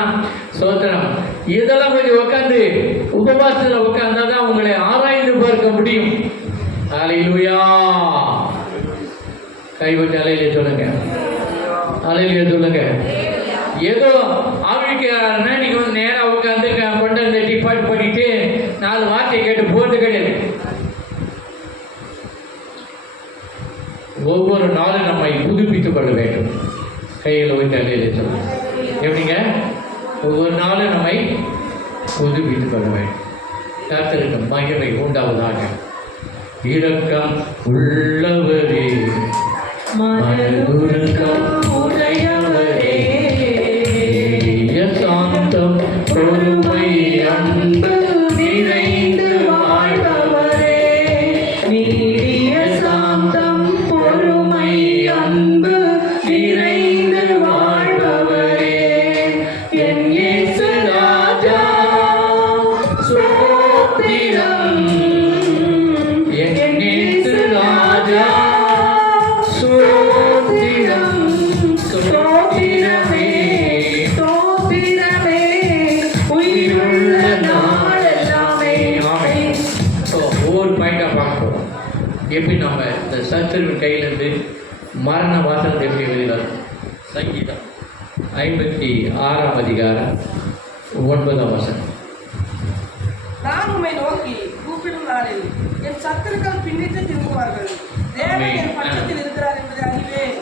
சோத்திரம். இதெல்லாம் கொஞ்சம் உட்காந்து உபவாசத்தில் உட்கார்ந்தா தான் உங்களை ஆராய்ந்து பார்க்க முடியும். அல்லேலூயா. கைவிட்டு அலையிலே சொல்லுங்க. அலையிலே சொல்லுங்க. ஏதோ ஆவிக்காரனா நீங்க வந்து நேராக உட்காந்து கொண்டு அந்த டிபார்ட் பண்ணிட்டு 4 வார்த்தை கேட்டு போறது கிடையாது. ஒவ்வொரு நாளும் நம்மை புதுப்பித்துக் கொள்ள வேண்டும். கையில் வைத்து அலையிலே சொல்லுங்க. எப்படிங்க? ஒவ்வொரு நாளும் நம்மை புதுப்பித்துக் கொள்ள வேண்டும். கர்த்தருக்கு மகிமை உண்டாவதாக. இரக்கம் உள்ளவரே, மனதுருக்கம் உடையவரே, சாந்தம் பொறுமை அன்பு நிறைந்து வாழ்பவரே, நீடிய சாந்தம் பொறுமை அன்பு நிறைந்து வாழ்பவரே, என் இயேசு ராஜா ஸ்தோத்திரம், என் இயேசு ராஜா ஸ்தோத்திரம், ஸ்தோத்திரமே ஸ்தோத்திரமே உயிருள்ள நாளெல்லாமே. ஒவ்வொரு பாயிண்டாக பார்ப்போம். எப்படி நம்ம இந்த சத்துருவின் கையிலிருந்து மரண வாசல் எப்படி வெளியில் சங்கீதம் 56ஆம் அதிகாரம் 9ஆம் வசனம். நான் உம்மை நோக்கி கூப்பிடும் நாளில் என் சத்துருக்கள் பின்னிட்டு திரும்புவார்கள். தேவன் என் பட்சத்தில் இருக்கிறார் என்பதை அறிவேன்.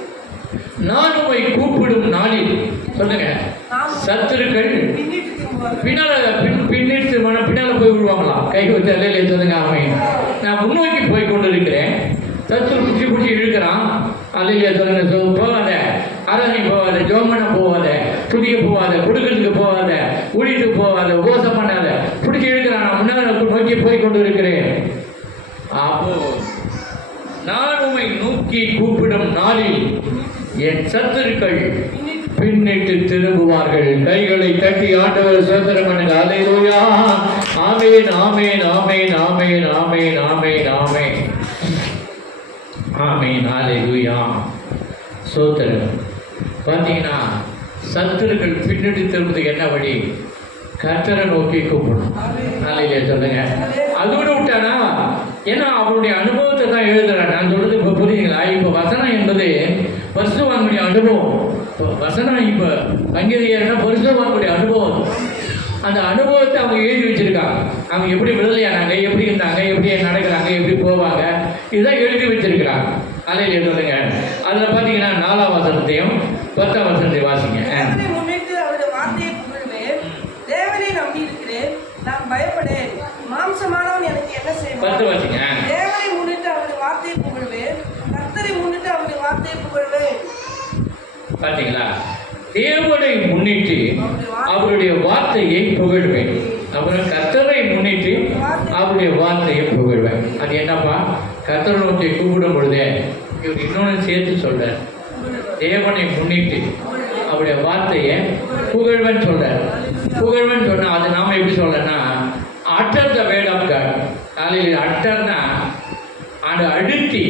நான் உம்மை கூப்பிடும் நாளில் சொல்லுங்க. சத்துருக்கள் பின்னிட்டு திரும்புவார்கள். பின்னிட்டு பின்னால போய் விடுவாங்களாம். கை வச்சு அல்லையிலே சொல்லுங்க. ஆமாம். நான் முன்னோக்கி போய் கொண்டு இருக்கிறேன். சத்துரு பிடிச்சி இழுக்கிறான். அல்லையிலே சொல்லுங்க. போவாத, ஆராதனை போவாத, ஜோமனை போவாத, துடிக்க போவாத, கொடுக்கறதுக்கு போவாத, ஊழியத்துக்கு போவாத, உபவாசம் பண்ணாத, பிடிச்சி இழுக்கிறான். நான் முன்னாடி நோக்கி போய் கொண்டு இருக்கிறேன். அப்போ நான் உம்மை நோக்கி கூப்பிடும் நாளில் என் சத்துருக்கள் பின்னிட்டு திரும்புவார்கள். கைகளை தட்டி ஆண்டவர் சோதரம் பண்ணுங்க. அல்லேலூயா. ஆமென் ஆமென் ஆமென் ஆமென் ஆமென் ஆமென் ஆமென் ஆமென். அல்லேலூயா. சோதரம் பார்த்தீங்கன்னா சத்துருக்கள் பின்னிட்டு திரும்புறதுக்கு என்ன வழி? கர்த்தரை நோக்கி கூப்பிடணும். அல்லேலூயா சொல்லுங்க. அதோடு விட்டானா, ஏன்னா அவருடைய அனுபவத்தை தான் எழுதுறேன். நான் சொல்றது இப்போ புரியுங்களா? இப்போ வசனம் என்பது பரிசுத்தவான்களுடைய அனுபவம். வசனம் இப்போ பங்கிரியர்னா பரிசுத்தவான்களுடைய அனுபவம். அந்த அனுபவத்தை அவங்க எழுதி வச்சிருக்காங்க. அவங்க எப்படி விடுதலையானாங்க, எப்படி இருந்தாங்க, எப்படி நடக்கிறாங்க, எப்படி போவாங்க, இதுதான் எழுதி வச்சிருக்கிறாங்க. அல்லேலூயா சொல்லுங்க. அதில் பார்த்தீங்கன்னா 4ஆம் வசனத்தையும் 10ஆம் வசனத்தையும் வாசிங்க. தேவனை முன்னிட்டு அவருடைய வார்த்தையை புகழ்வேன். தேவனை நம்பி இருக்கிறேன், நான் பயப்படேன். மாம்சமானவன் எனக்கு என்ன செய்வான்? 10 வாசிங்க. தேவனை முன்னிட்டு அவருடைய வார்த்தையை புகழ்வேன். கர்த்தரை முன்னிட்டு அவருடைய வார்த்தையை புகழ்வேன். பார்த்தீங்களா? தேவனை முன்னிட்டு அவருடைய வார்த்தையை புகழ்வேன். அப்புறம் கர்த்தரை முன்னிட்டு அவருடைய வார்த்தையை புகழ்வேன். அது என்னப்பா? கர்த்தரை நோக்கி கூப்பிடும் பொழுதே இவர் இன்னொன்று சேர்த்து சொல்றார். தேவனை முன்னிட்டு அவருடைய வார்த்தையை புகழ்வன் சொல்றார். புகழ்வன் சொன்னா அது நாம எப்படி சொல்லனா, utter the word of God. காலையில் அட்டர்னா ஆண்டு அழுத்தி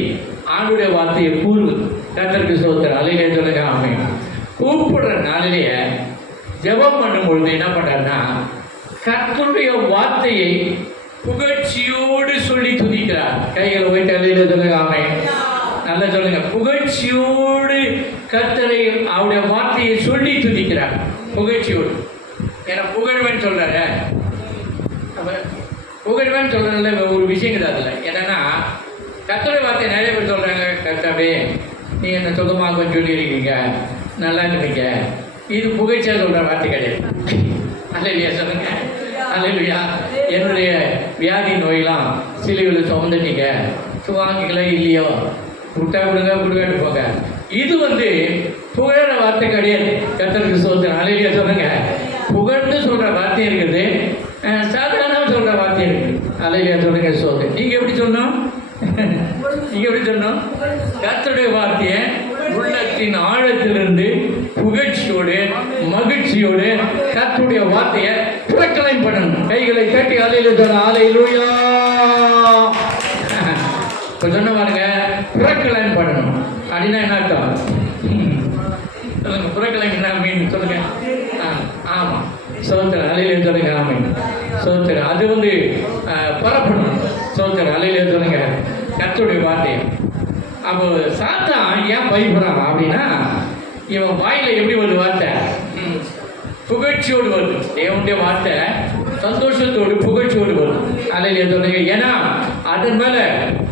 ஆண்டுடைய வார்த்தையை கூறுவது. கர்த்தருக்கு ஸ்தோத்திரம். அல்லேலூயா சொல்லுங்க. ஆமென். கூப்பிடுற நாளிலேயே ஜெபம் பண்ணும் பொழுது என்ன பண்றாருன்னா, கர்த்தருடைய வார்த்தையை புகழ்ச்சியோடு சொல்லி துதிக்கிறார். கைகளை போயிட்டு அல்லேலூயா சொல்லுங்க. ஆமென். நல்லா சொல்லுங்க. புகழ்ச்சியோடு கர்த்தரை அவருடைய வார்த்தையை சொல்லி துதிக்கிறார். புகழ்ச்சியோடு. ஏன்னா புகழ்வன் சொல்றாரு. புகழ்வன் சொல்றதுல ஒரு விஷயங்கள் அதில் என்னன்னா, கர்த்தருடைய வார்த்தை நிறைய பேர் சொல்றாங்க. கர்த்தாவே நீ என்ன சுகமாக சொல்லியிருக்கீங்க, நல்லா இருக்கீங்க. இது புகழ்ச்சியா சொல்ற வார்த்தை கிடையாது. அல்லேலூயா சொல்லுங்க. அல்லேலூயா. என்னுடைய வியாதி நோயெல்லாம் சிலுவையில் சுமந்துட்டீங்க, சுவாங்கிகளே இல்லையோ, விட்டா விடுங்க, விடுகாட்டு போங்க. இது புகழற வார்த்தை கிடையாது. கர்த்தருக்கு ஸ்தோத்திரம். அல்லேலூயா சொல்லுங்க. புகழ்ந்து சொல்ற வார்த்தை இருக்குது, சாதாரணமாக சொல்ற வார்த்தை இருக்கு. அல்லேலூயா சொல்லுங்க. ஸ்தோத்திரம். நீங்க எப்படி சொன்னோம்? நீங்க எப்படி சொன்னோம்? கர்த்தருடைய வார்த்தையை உள்ளத்தின் ஆழத்திலிருந்து புகழ்ச்சியோடு மகிழ்ச்சியோடு கர்த்தருடைய வார்த்தையை புரக்கலைன் பண்ணணும். கைகளை தட்டி அல்லேலூயா சொல்ல. அல்லேலூயா. இப்போ சொன்ன பாருங்க, புரக்கலைன் பண்ணணும் அப்படின்னா என்ன அர்த்தம்? சொல்லுங்க. புரக்கலைன் என்ன மீன் சொல்லுங்க. ஆமாம். சோத்திரம். அல்லேலூயா சொல்லுங்க. ஆமென். சோத்திரம். அது பரப்பணும். சோத்திரம். அல்லேலூயா சொல்லுங்க. கர்த்தருடைய வார்த்தை. அப்போ சாத்தான் ஏன் பயப்படுறான் அப்படின்னா, இவன் வாயில எப்படி வருது வார்த்தை? புகழ்ச்சியோடு வருது. தேவனுடைய வார்த்தை சந்தோஷத்தோடு புகழ்ச்சியோடு வருது. அல்லேலூயா சொல்லுங்க. ஏன்னா அதன் மேல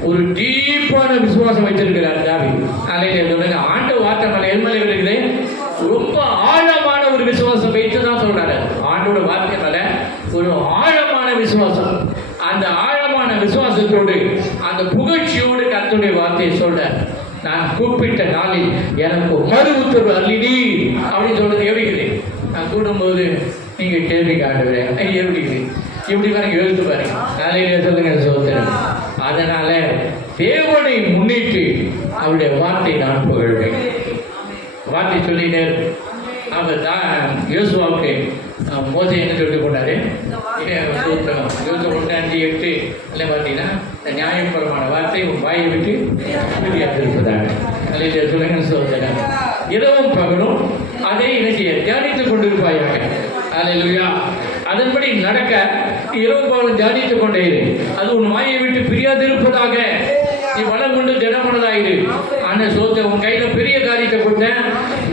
ஒரு டீப்பான விசுவாசம் வச்சிருக்கிறார் தாவீது. அல்லேலூயா சொல்லுங்க. ஆண்டு வார்த்தை மேல எது மேல இருக்குது? ரொம்ப ஆழமான ஒரு விசுவாசம் வைத்து தான் சொல்றாரு. ஆண்டோட வார்த்தை மேல ஒரு ஆழமான விசுவாசம். அந்த ஆழமான விசுவாசத்தோடு அந்த புகழ்ச்சியோடு கர்த்தருடைய வார்த்தையை சொல்ற. நான் கூப்பிட்ட நாளில் எனக்கு மறு உத்தரவு அள்ளிடி அப்படின்னு சொல்றது எப்படி? நான் கூடும்போது நீங்க கேள்வி காட்டுவே எப்படி இப்படி பாருங்க, எழுத்து பாருங்க. நாளையில சொல்லுங்க. சோதரன். அதனால தேவனை முன்னிட்டு அவருடைய வார்த்தை நான் புகழ்வேன். வார்த்தை சொல்லினே அவர் தான் யோசுவாவுக்கு மோசை என்ன சொல்லிட்டு போனாரு? சூத்திரம் 25:8 இல்லை பார்த்தீங்கன்னா, நியாயபரமான வார்த்தை உன் வாயை விட்டு இருப்பதாக. அல்லேலூயா சொல்லுங்க. சோதரன். இரவும் பகலும் அதை இணைச்சிய தியானித்துக் கொண்டிருப்பாயாக. அல்லேலூயா. அதன்படி நடக்க இரவு பகலும் தியானித்துக் கொண்டே இரு. அது உன் வாயை விட்டு பிரியாதிருப்பதாக. நீ வளம் கொண்டு திடமனதாயிரு. ஆனால் சோத்த உன் கையில பெரிய காரியத்தை கொடுத்தேன்.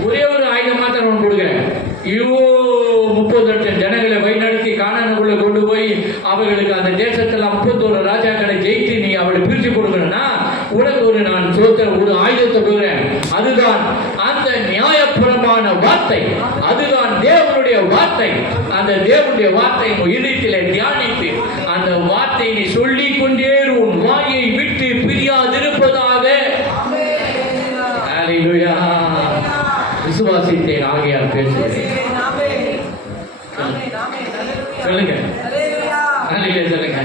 ஒரே ஒரு ஆயுதம் மாத்திரம் உனக்கு கொடுக்குறேன். 30 லட்சம் ஜனங்களை வழிநடத்தி கானானுக்குள்ள கொண்டு போய் அவர்களுக்கு அந்த தேசத்தில் 51 ராஜாக்களை ஜெயித்து நீ அவளை பிரித்து கொடுக்கணும்னா உனக்கு நான் ஒரு ஆயுதத்தை கொடுக்குறேன். அதுதான் அந்த நியாயபுரமான வார்த்தை. அதுதான் தேவனுடைய வார்த்தை. அந்த தேவனுடைய வார்த்தை இதயத்திலே தியானித்து அந்த வார்த்தை நீ சொல்லிக் கொண்டே உன் வாயை விட்டு பிரியாதிருப்பதாக. அல்லேலூயா. விசுவாசித்தேன் ஆகையால் பேசுகிறேன். சொல்லுங்க. அல்லேலூயா சொல்லுங்க.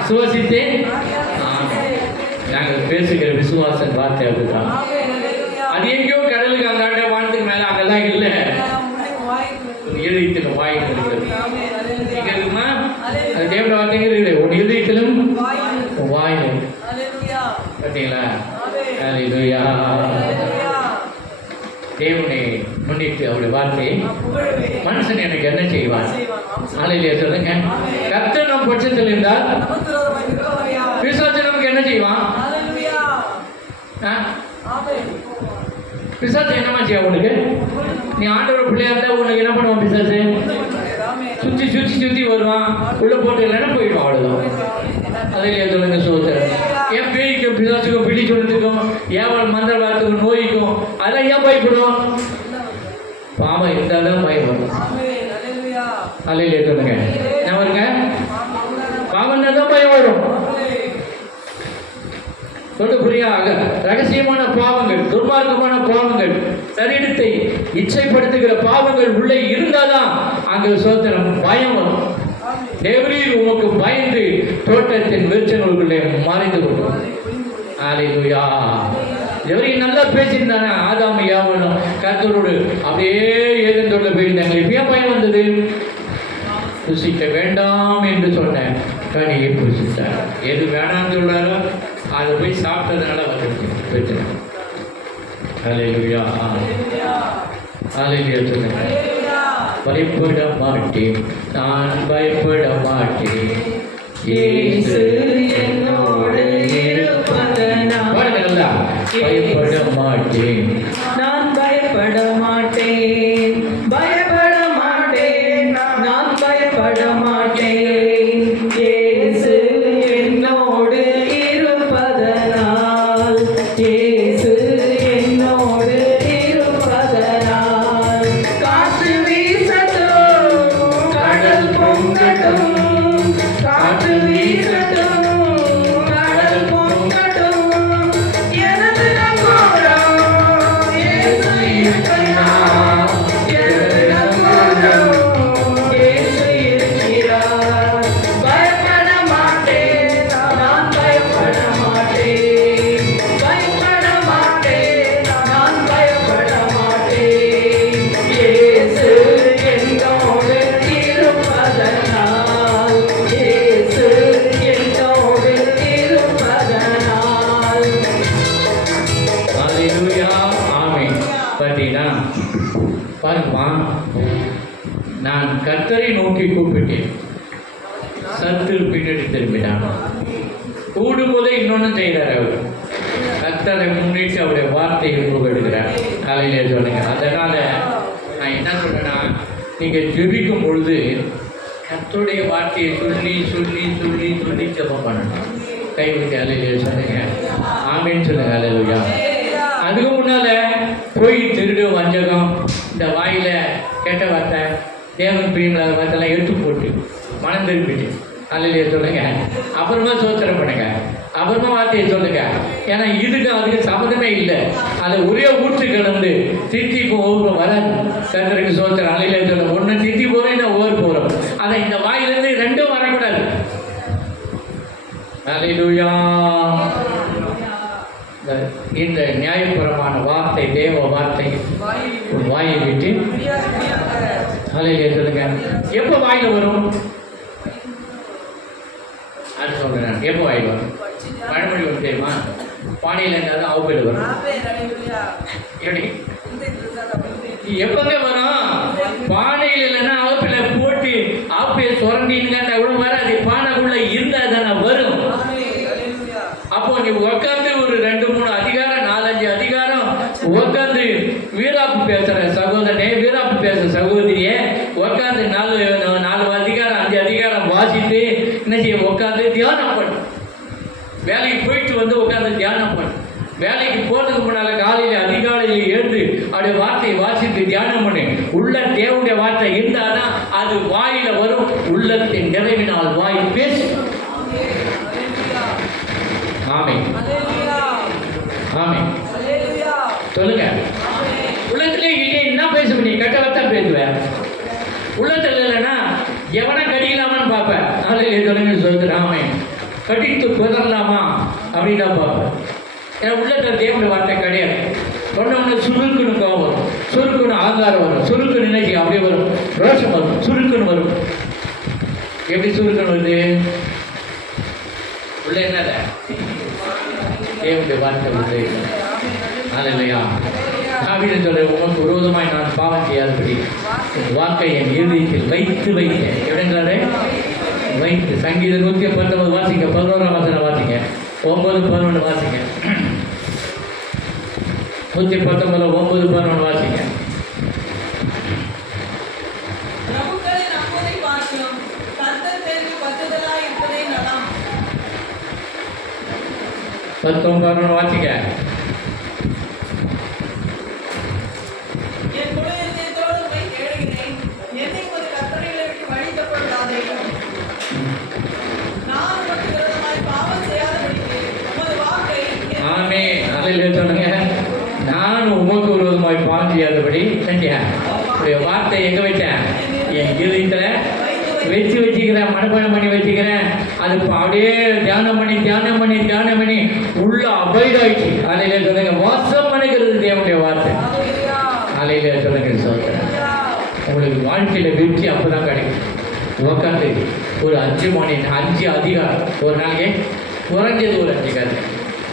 விசுவாசித்தேன். நாங்கள் பேசுகிற விசுவாச வார்த்தை அதுதான். ஆமென். அல்லேலூயா. அது எங்கேயோ கடலுக்கு அந்தாண்ட வானத்துக்கு மேலே அங்கெல்லாம் இல்லை. இதயத்தில் வாயில் இருக்கிறது. ஆமென். அல்லேலூயா. இங்க இருக்குமா? அல்லேலூயா. அது தேவனுடைய வார்த்தைங்க இருக்குது. உன் இதயத்திலும் வாயில். வாயில். அல்லேலூயா. பார்த்தீங்களா? ஆமென். அல்லேலூயா. அல்லேலூயா. தேவனை முன்னிட்டு அவருடைய வார்த்தையை புகழுவேன். மனுஷன் எனக்கு என்ன செய்வான்? செய்வான். மாம்சம். அல்லேலூயா சொல்லுங்க. கர்த்தர் நம் பட்சத்தில் இருந்தால் நமக்கு விரோதமாய் நிற்பவர் யார்? பிசாசு நமக்கு என்ன செய்வான்? அல்லேலூயா. ஆ? ஆமென். பிசாசு என்னமா செய்ய உனக்கு? நீ ஆண்டவர் பிள்ளையா இருந்தா உனக்கு என்ன பண்ணுவான் பிசாசு? ஆமென். சுற்றி சுற்றி சுற்றி வருவான். உள்ள போட்டு இல்லைன்னா போயிடுவான். அவ்வளோதான். அதில் சொல்லுங்க சோதரன். ஏன் பேய்க்கும் பிசாசுக்கும் பிடி சொல்றதுக்கும் ஏவல் மந்திரவாதத்துக்கும் நோய்க்கும் அதெல்லாம் ஏன் பயப்படும்? பாவம் இருந்தால் தான் பயம் வரும். ஆமென். அல்லேலூயா. அதில் சொல்லுங்க. என்ன வருங்க? பாவம் தான் பயம் வரும். சொல்ல புரியா? ரகசியமான பாவங்கள், துர்மார்க்கமான பாவங்கள், சரீரத்தை இச்சைப்படுத்துகிற பாவங்கள் உள்ளே இருந்தாதான் அங்கே சோத்திரம் பயம் வரும். தேவரீர் உமக்கு பயந்து தோட்டத்தின் விருட்சங்களுக்குள்ளே மறைந்து கொள்ளும். அல்லேலூயா. தேவரீர் நல்லா பேசியிருந்தானே ஆதாம் யாவனும் கர்த்தரோடு அப்படியே ஏதென்றோட போயிருந்தாங்க. இப்ப ஏன் பயம் வந்தது? புசிக்க வேண்டாம் என்று சொன்னேன். கனியை புசித்தார். எது வேணாம்னு சொல்றாரோ அதை போய் சாப்பிட்டதுனால வந்துருச்சு பிரச்சனை. அல்லேலூயா. அல்லேலூயா சொல்லுங்க. பயப்பட மாட்டேன், நான் பயப்பட மாட்டேன், இயேசு என்னோடு இருப்பதனால். பாருங்க நல்லா. பயப்பட மாட்டேன், நான் பயப்பட மாட்டேன், பயப்பட மாட்டேன், நான் பயப்பட மாட்டேன், இயேசு என்னோடு இருப்பதனால், இயேசு என்னோடு இருப்பதனால். காற்று வீசட்டும், கடல் பொங்கட்டும், காற்று வீசட்டும், கடல் பொங்கட்டும், எனது நங்கூரம் இயேசு இருக்கிறார், எனது நங்கூரம் இயேசு இருக்கிறார். பயப்பட மாட்டேன், நான் பயப்பட மாட்டேன், பயப்பட மாட்டேன், நான் பயப்பட மாட்டேன், இயேசு என்னோடு இருப்பதனால், இயேசு என்னோடு இருப்பதனால். அல்லேலூயா. ஆமென். பார்த்தீங்கன்னா பாருங்கம்மா, நான் கர்த்தரை நோக்கி கூப்பிட்டேன், சத்து பின்னாடி திரும்பினான். கூடும்போதே இன்னொன்று செய்கிறார் அவர். கர்த்தரை முன்னிட்டு அவருடைய வார்த்தையை புகழுகிறார். காலையிலே சொல்லுங்க. அதனால் நான் என்ன சொல்றேன்னா, நீங்கள் ஜெபிக்கும் பொழுது கர்த்தருடைய வார்த்தையை சொல்லி சொல்லி சொல்லி சொல்லி ஜெபம் பண்ணணும். கை விட்டு அலையிலே சொல்லுங்க. ஆமென்னு சொல்லுங்க. அல்லேலூயா. அதுக்கு முன்னால பொய், திருடு, வஞ்சகம், இந்த வாயில கெட்ட வார்த்தை, தேவன் பிரியங்களாத வார்த்தைலாம் எடுத்து போட்டு மனம் திருப்பிட்டு அல்லையே சொல்லுங்க. அப்புறமா சோத்திரம் பண்ணுங்க. அப்புறமா வார்த்தையை சொல்லுங்க. ஏன்னா இதுக்கு அதுக்கு சம்மந்தமே இல்லை. அதை ஒரே ஊற்று கலந்து திட்டி ஒவ்வொரு வராது. கர்த்தருக்கு சோத்திரம். அல்லையே சொல்லுங்க. ஒன்று திட்டி போகிறோம், இல்லை ஒவ்வொரு போகிறோம். அதை இந்த வாயிலிருந்து ரெண்டும் வரக்கூடாது. அல்லேலூயா. இந்த நியாயபுரமான வார்த்தை, தேவ வார்த்தை வாயை விட்டு அல்லேலூயா சொல்லுங்க. எப்போ வாயில வரும்? அது சொல்றேன். எப்போ வாயில் வரும்? பழமொழி வரும் தெரியுமா? பானையில் இருந்தாலும் அவுப்பில் வரும். எப்படி எப்பங்க வரும்? பானையில் இல்லைன்னா அவுப்பில் போட்டு ஆப்பையை சுரண்டிங்கன்னா கூட வராது. பானைக்குள்ள இருந்தால் தானே வரும். அப்போ நீ உட்காந்து ஒரு 2-3 அதிகாரம் 4-5 அதிகாரம் உட்காந்து வீராப்பு பேசுற சகோதரனே, வீராப்பு பேசுற சகோதரியே, உட்காந்து 4 அதிகாரம் 5 அதிகாரம் வாசித்து என்ன செய்ய உட்காந்து தியானம் பண்ணு. வேலைக்கு போயிட்டு வந்து உட்காந்து தியானம் பண்ணு. வேலைக்கு போறதுக்கு முன்னால காலையில அதிகாலையில் எழுந்து அவருடைய வார்த்தையை வாசித்து தியானம் பண்ணு. உள்ள தேவனுடைய வார்த்தை இருந்தாதான் அது வாயில வரும். உள்ளத்தின் நிறைவினால் வாய் பேசு. ஆமென். ஆமென். சொல்லுங்க. உள்ளத்துல இல்லையே என்ன பேச முடியும்? கெட்டவத்தான் பேசுவேன். உள்ளத்துல இல்லைன்னா எவனா கடிக்கலாமான்னு பார்ப்பேன். சொல்லுங்க. சொல்லுங்க. ஆமென். கடித்து குதறலாமா? அப்படின்னு தான் பார்ப்பேன். ஏன்னா உள்ளத்தில் தேவனுடைய வார்த்தை கிடையாது. சொன்ன சுருக்குன்னு கோபம் வரும், சுருக்குன்னு ஆங்காரம் வரும், சுருக்குன்னு நினைச்சு அப்படியே வரும், ரோஷம் வரும், சுருக்குன்னு வரும். எப்படி சுருக்குன்னு வருது? உள்ள என்னத தேவனுடைய வார்த்தை வருது. இல்லையா அப்படின்னு சொல்ல, உனக்கு விரோதமாய் நான் பாவம் செய்யாதபடி வாக்கை என் இருதயத்தில் வைத்து வைத்தேன். எப்படிங்கிறாரு? வைத்து. சங்கீதம் 119 வாசிங்க, 11ஆம் வசனம் வாசிங்க, 9, 11 வாசிங்க. 119, 9, 11 வாசிங்க. பிரபுக்களை நம்புவதை பார்க்கிறோம். கர்த்தர் பேருக்கு பற்றுதலாய் இருப்பதே நலம். 10, 11 வாசிங்க. என் முழு இதயத்தோடு உம்மை தேடுகிறேன். என்னை உமது கற்பனைகளை விட்டு வழி தப்ப விடாதேயும். நான் உமக்கு விரோதமாய் பாவம் செய்யாதபடிக்கு உமது வாக்கை என் ஆமே. அதில் சொல்லுங்க, நான் உமக்கு விரோதமாய் பாவம் செய்யாதபடி செஞ்சேன். உடைய வார்த்தை எங்கே வச்சேன்? என் இருதயத்தில் வச்சு வச்சுக்கிறேன், மனப்பாடம் பண்ணி வச்சுக்கிறேன். அது அப்படியே தியானம் பண்ணி தியானம் பண்ணி தியானம் பண்ணி உள்ள அபைடாயிடுச்சு. அதில் சொல்லுங்க, வாசம் பண்ணுகிறது தேவனுடைய வார்த்தை. அதில் சொல்லுங்க, சொல்கிறேன் உங்களுக்கு வாழ்க்கையில் வெற்றி அப்போ தான் கிடைக்கும். உட்காந்து ஒரு 5 அதிகாரம் ஒரு நாளைக்கு, குறைஞ்சது ஒரு 5 கதை.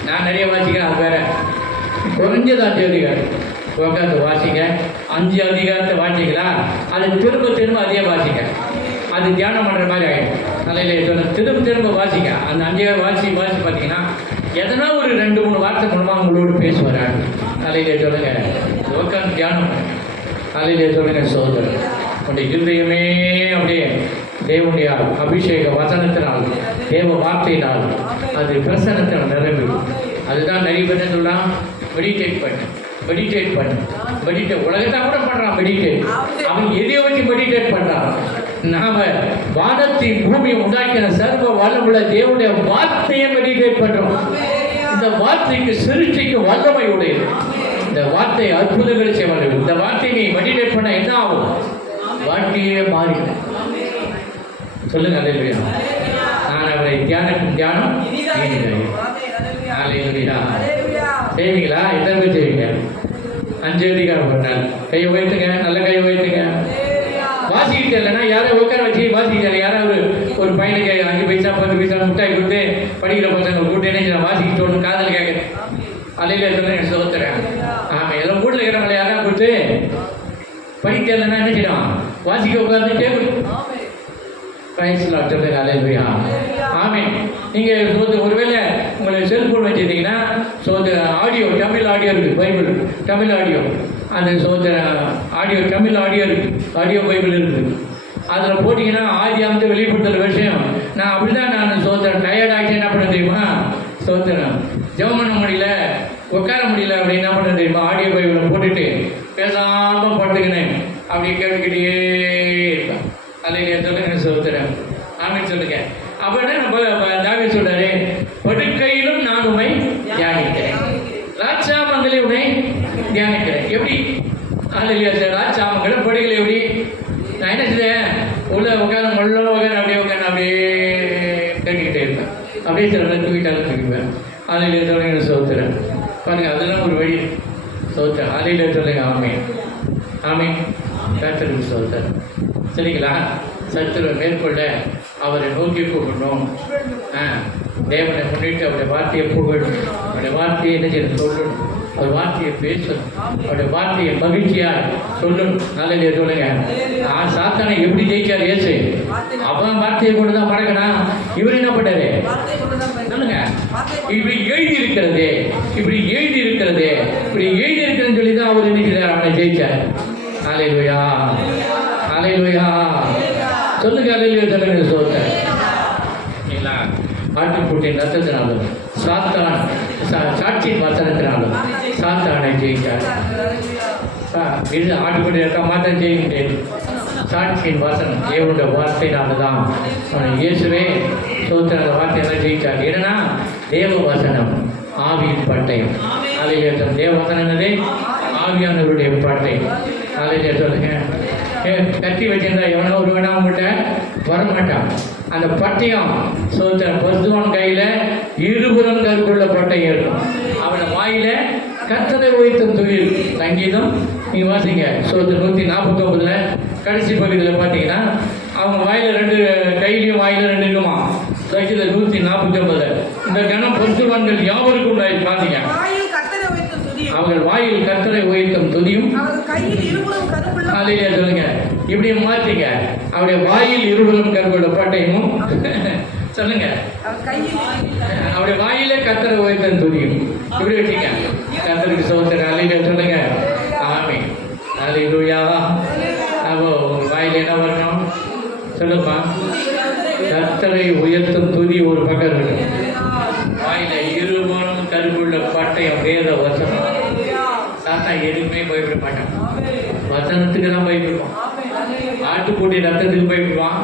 நான் நிறைய வாசிக்கிறேன், அது வேற. குறைஞ்சது 5 அதிகாரம் உட்காந்து வாசிங்க. 5 அதிகாரத்தை வாசிங்களா, அதை திரும்ப திரும்ப அதே வாசிங்க. அது தியானம் பண்ணுற மாதிரி ஆகிடும். அதில் சொல்ல திரும்ப திரும்ப வாசிங்க. அந்த 5 வாசி பார்த்தீங்கன்னா எதனா ஒரு 2-3 வார்த்தை மூலமாக உங்களோடு பேசுவார். அதில் சொல்லுங்க, உட்காந்து தியானம் பண்ணுங்க. அதில் சொல்லுங்க, சோதரன் உடைய இருதயமே அப்படியே தேவனுடைய அபிஷேக வசனத்தினால், தேவ வார்த்தையினால் அது பிரசனத்தினால் நிரம்பிடும். அதுதான் நிறைய பேர் சொல்லலாம், மெடிடேட் பண்ணு, மெடிடேட் பண்ணு, மெடிடேட். உலகத்தான் கூட பண்ணுறான் மெடிடேட். அவன் எதையோ வச்சு மெடிடேட் பண்ணுறான். நாம வானத்தின் பூமியை உண்டாக்கின சர்வ வல்லமுள்ள தேவனுடைய வார்த்தையை மெடிடேட் பண்ணுறோம். இந்த வார்த்தைக்கு சிருஷ்டிக்கு வல்லமை உடையது. இந்த வார்த்தை அற்புதங்களை செய்வாங்க. இந்த வார்த்தையை நீ மெடிடேட் பண்ண என்ன ஆகும்? வாழ்க்கையே மாறிடும். சொல்லுங்க, அல்லேலூயா. நான் அவரை தியானம் அல்லேலூயா. செய்வீங்களா? எத்தனை பேர் செய்வீங்க? 5 அதிகாரம் பண்ணால் கையை உயர்த்துங்க, நல்ல கையை உயர்த்துங்க. வாசிக்கிட்டு இல்லைன்னா யாரை உட்கார வச்சு வாசிக்கிட்டு, யாராவது ஒரு பையனுக்கு 5 பைசா 10 பைசா முட்டாய் கொடுத்து படிக்கிற பசங்க கூட்டு என்ன வாசிக்கிட்டு ஒன்று காதல் கேட்குறேன். அலையில் சொல்ல சோத்துறேன். ஆமாம், எல்லாம் வீட்டில் இருக்கிறவங்களை யாராவது கொடுத்து படிக்க இல்லைன்னா என்ன செய்யணும்? வாசிக்க உட்காந்து கேட்கணும். பிரைஸ்லாம் சொல்லுங்க, அல்லேலூயா. ஆமென். நீங்கள் ஒருவேளை உங்களுக்கு செல்ஃபோன் வச்சுருந்தீங்கன்னா ஆடியோ, தமிழ் ஆடியோ இருக்குது, பைபிள் தமிழ் ஆடியோ. அந்த ஆடியோ தமிழ் ஆடியோ இருக்குது, ஆடியோ பைபிள் இருக்குது. அதில் போட்டிங்கன்னா ஆதி அமைத்து வெளிப்படுத்துகிற விஷயம். நான் அப்படி தான் நான் டயர்ட் ஆகிட்டு என்ன பண்ண தெரியுமா? ஜெபம் பண்ண முடியல, உட்கார முடியல அப்படின்னு என்ன பண்ண தெரியுமா? ஆடியோ பைபிளை போட்டுட்டு பேசாமல் படுத்துக்கினேன், அப்படியே கேட்டுக்கிட்டே இருப்பேன். அதில் சொல்லுங்க, சோத்திரம். ஆமென் சொல்லுங்க. அப்படின்னா நம்ம தாவீது சொல்றாரு, படுக்கையிலும் நான் உம்மை தியானிக்கிறேன், ராஜாமங்களை உன்னை தியானிக்கிறேன். எப்படி? அல்லேலூயா. ராஜாமங்களை படுக்கையில் எப்படி? நான் என்ன செய்தேன்? உள்ள உட்காந்து முள்ள உட்காந்து அப்படியே கேட்டுக்கிட்டே இருப்பேன். அப்படியே சில தூக்கிட்டாலும் தூக்கிப்பேன். அதில் சொல்லுங்க, சோத்திரம். பாருங்க, அதெல்லாம் ஒரு வழி. சோத்திரம். அதில் சொல்லுங்க, ஆமென் ஆமென். கர்த்தருக்கு சோத்திரம். சரிங்களா? சத்துருவை மேற்கொள்ள அவரை நோக்கி கூப்பிடணும். தேவனை முன்னிட்டு அவருடைய வார்த்தையை புகழணும், அவருடைய வார்த்தையை என்ன செய்ய சொல்லணும், அவர் வார்த்தையை பேசணும், அவருடைய வார்த்தையை மகிழ்ச்சியாக சொல்லணும். நல்ல சொல்லுங்க. சாத்தானை எப்படி ஜெயிச்சார் இயேசு? அவன் வார்த்தையை கொண்டு தான் பழக்கணும். இவர் என்ன பண்ணாரு? சொல்லுங்க. இப்படி எழுதி இருக்கிறது, இப்படி எழுதி இருக்கிறது, இப்படி எழுதி இருக்கிறதுன்னு சொல்லி தான் அவர் என்ன செய்தார்? அவனை ஜெயிச்சார். அல்லேலூயா, அல்லேலூயா. சொல்லுங்க, அல்லேலூயா சொல்லுங்க. சோதனை இல்லைங்களா? ஆட்டுக்குட்டியின் ரத்தத்தினாலும் சாட்சியின் வசனத்தினாலும் சாத்தானை ஜெயித்தார். இது ஆட்டுக்குட்டி ரத்தம் மாத்திரம் ஜெயிக்க முடியாது. சாட்சியின் வசனம் தேவனுடைய வார்த்தையினால தான் இயேசுவே சோத்திர அந்த வார்த்தையெல்லாம் ஜெயித்தார். ஏன்னா தேவ வசனம் ஆவியின் பட்டயம். அதில் தேவ வசனம் என்னது? ஆவியானவருடைய பட்டயம். அதில் சொல்லுங்க. கத்தி வச்சிருந்தா எவனோ ஒரு வேணா அவங்ககிட்ட வரமாட்டான். அந்த பட்டயம் சோத்திர பசுவான் கையில் இருபுறம் கருக்குள்ள பட்டயம் இருக்கும். அவனை வாயில கர்த்தரை உயர்த்தும் துதி. சங்கீதம் நீங்க வாசிங்க. 149 கடைசி பகுதியில் பார்த்தீங்கன்னா அவங்க வாயில 2 கையிலையும் வாயில 2 இருக்குமா. சங்கீதம் 149 இந்த கணம் பொறுத்துவான்கள் யாவருக்கும் உண்டாயிருக்கு. பார்த்தீங்க வாயில் கர்த்தரை உயர்த்தும் துதியும் அவர்கள் வாயில் கர்த்தரை உயர்த்தும் துதியும் அவர்கள் கையில் இருபுறம் கருப்புள்ள அதையில சொல்லுங்க. இப்படி மாற்றிங்க. அவருடைய வாயில் இருபுறம் கருப்புள்ள பட்டயமும் சொல்லுங்க. அவர் கையில் அவருடைய வாயில கர்த்தரை உயர்த்தும் துதியும் இப்படி வச்சுங்க. கர்த்தருக்கு சோத்திரம். அலையில சொல்லுங்க. ஆமென். அல்லேலூயா. அப்போ உங்க வாயில என்ன வரணும் சொல்லுப்பா. கர்த்தரை உயர்த்தும் துதி ஒரு பக்கம் இருக்கு. வாயில இருபுறம் கருப்புள்ள பட்டயம் வேத வசனம். தாத்தா எதுக்குமே பயப்பட மாட்டான். வசனத்துக்கு தான் பயப்படுவான். ஆட்டுக்குடி ரத்தத்துக்கு பயப்படுவான்.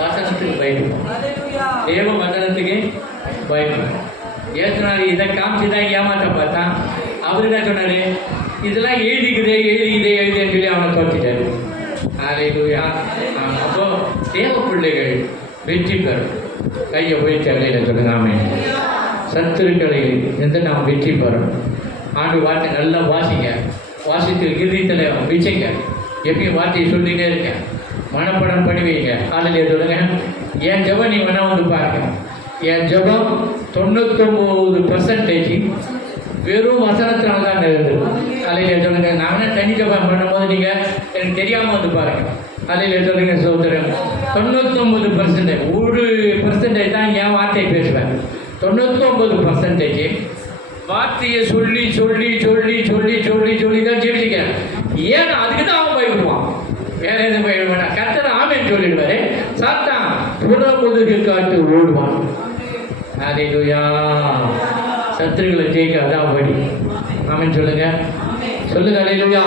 வசனத்துக்கு பயப்படுவான். தேவ வசனத்துக்கு பயப்படுவான். ஏசுனாரு இதை காமிச்சுதான் ஏமாத்த பார்த்தான். அவரு என்ன சொன்னாரு, இதெல்லாம் எழுதிக்குதேன்னு சொல்லி அவனை தோற்றிட்டாரு. அல்லேலூயா. அப்போ தேவ பிள்ளைகள் வெற்றி பெறும். கையை போய் செல்லையில் சொல்லுங்க. ஆமென். சத்துருக்களை இருந்து நாம் வெற்றி பெறும். ஆண்டு வார்த்தை நல்லா வாசிங்க. வாசித்து இறுதியில் வச்சுங்க. எப்பயும் வார்த்தையை சொல்லிகிட்டே இருக்கேன். மனப்படம் பண்ணி வைங்க. காலையில் சொல்லுங்க. என் ஜெபம் நீ வேணா வந்து பாருங்க. என் ஜெபம் 99% வெறும் வசனத்தினால தான் இருந்தது. காலையில் சொல்லுங்க. நான் வேணா தனி ஜெபம் பண்ணும்போது நீங்கள் எனக்கு தெரியாமல் வந்து பாருங்க. காலையில் சொல்லுங்க. சோதரம் 99% 1% தான் என் வார்த்தையை பேசுவேன். 99% வார்த்தையை சொல்லி சொல்லி சொல்லி சொல்லி சொல்லி சொல்லி தான் ஜெபிச்சிக்கிறேன். ஏன்னா அதுக்கு தான் அவன் பயப்படுவான். வேற எதுவும் பயப்பட வேண்டாம். கர்த்தர் ஆமென் சொல்லிடுவாரு. சாத்தான் புறமுதுகு காட்டு ஓடுவான். அல்லேலூயா. சத்துருக்களை ஜெயிக்க அதான் வழி. ஆமென் சொல்லுங்க. சொல்லுங்க. அல்லேலூயா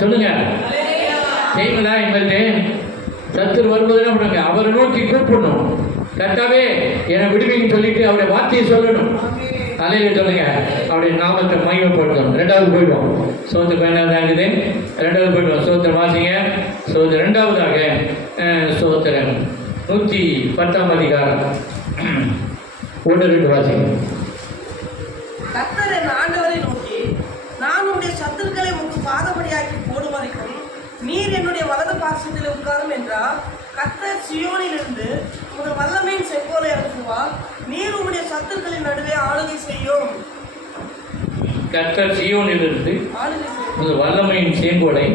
சொல்லுங்க. செய்யுங்களா? இனிமேட்டு சத்துரு வரும்போது என்ன பண்ணுங்க, அவரை நோக்கி கூப்பிடணும். கர்த்தாவே என்னை விடுவின்னு சொல்லிட்டு அவருடைய வார்த்தையை சொல்லணும். தலையில் சொல்லுங்க. அவருடைய நாமத்தை மகிமைப்படுத்தணும். 2வது போயிடுவோம். சோத்திரம் 2வது ஆகுது. 2வது போயிடுவோம். சோத்திரம் வாசிங்க. சோத்திரம் 2வதாக சோத்திரம் 110 அதிகாரம் 1-2 வாசிங்க. கர்த்தர் என் ஆண்டவரை நோக்கி, நான் உன்னுடைய சத்துருக்களை உனக்கு பாதபடியாக்கி போடும் வரைக்கும் நீர் என்னுடைய வலது பாசத்தில் உட்காரும் என்றார். கர்த்தர் சியோனிலிருந்து உங்கள் வல்லமையின் செங்கோலை அனுப்புவார். நீர் உம்முடைய சத்துருக்களின் நடுவே ஆளுகை செய்யும். கர்த்தர் சியோனிலிருந்து ஆளுகை செய்யும். உங்கள் வல்லமையின் செங்கோலை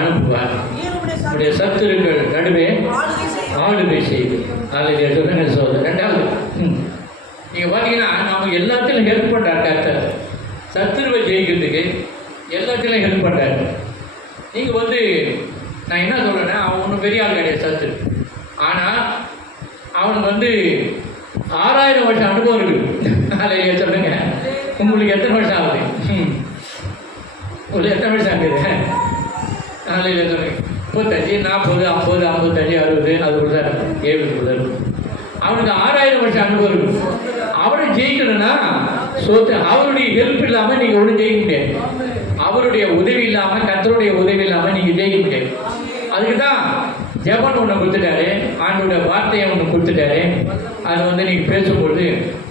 அனுப்புவார். நீர் உடைய சத்துருக்கள் நடுவே ஆளுகை செய்யும். ஆளுகை செய்து. அல்லது சொல்லுங்க. சோதர் 2வது நீங்கள் பார்த்தீங்கன்னா நம்ம எல்லாத்திலும் ஹெல்ப் பண்ணுறார் கர்த்தர். சத்துருவை ஜெயிக்கிறதுக்கு எல்லாத்திலும் ஹெல்ப் பண்ணுறாரு. நீங்கள் வந்து நான் என்ன சொல்கிறேன்னா, அவன் ஒன்றும் பெரிய ஆள் கிடையாது சத்துரு. ஆனால் அவன் வந்து 6000 வருஷம் அனுபவம் இருக்குது. அதில் சொல்லுங்க. உங்களுக்கு எத்தனை வருஷம் ஆகுது? உங்களுக்கு எத்தனை வருஷம் ஆகுது? அதில் சொல்லுங்க. 35 40 50 55 60 அதுக்குள்ள தான் இருக்கும். 70 இருக்கும். அவனுக்கு 6000 வருஷம் அனுபவம் இருக்கும். அவனை ஜெயிக்கணும்னா அவருடைய ஹெல்ப் இல்லாமல் நீங்கள் ஒன்றும் ஜெயிக்க முடியாது. அவருடைய உதவி இல்லாமல், கர்த்தருடைய உதவி இல்லாமல் நீங்கள் ஜெயிக்க முடியாது. அதுக்கு தான் ஜெபம் ஒன்று கொடுத்துட்டாரு. ஆண்டோட வார்த்தையை ஒன்று கொடுத்துட்டாரு. அது வந்து நீங்கள் பேசும்பொழுது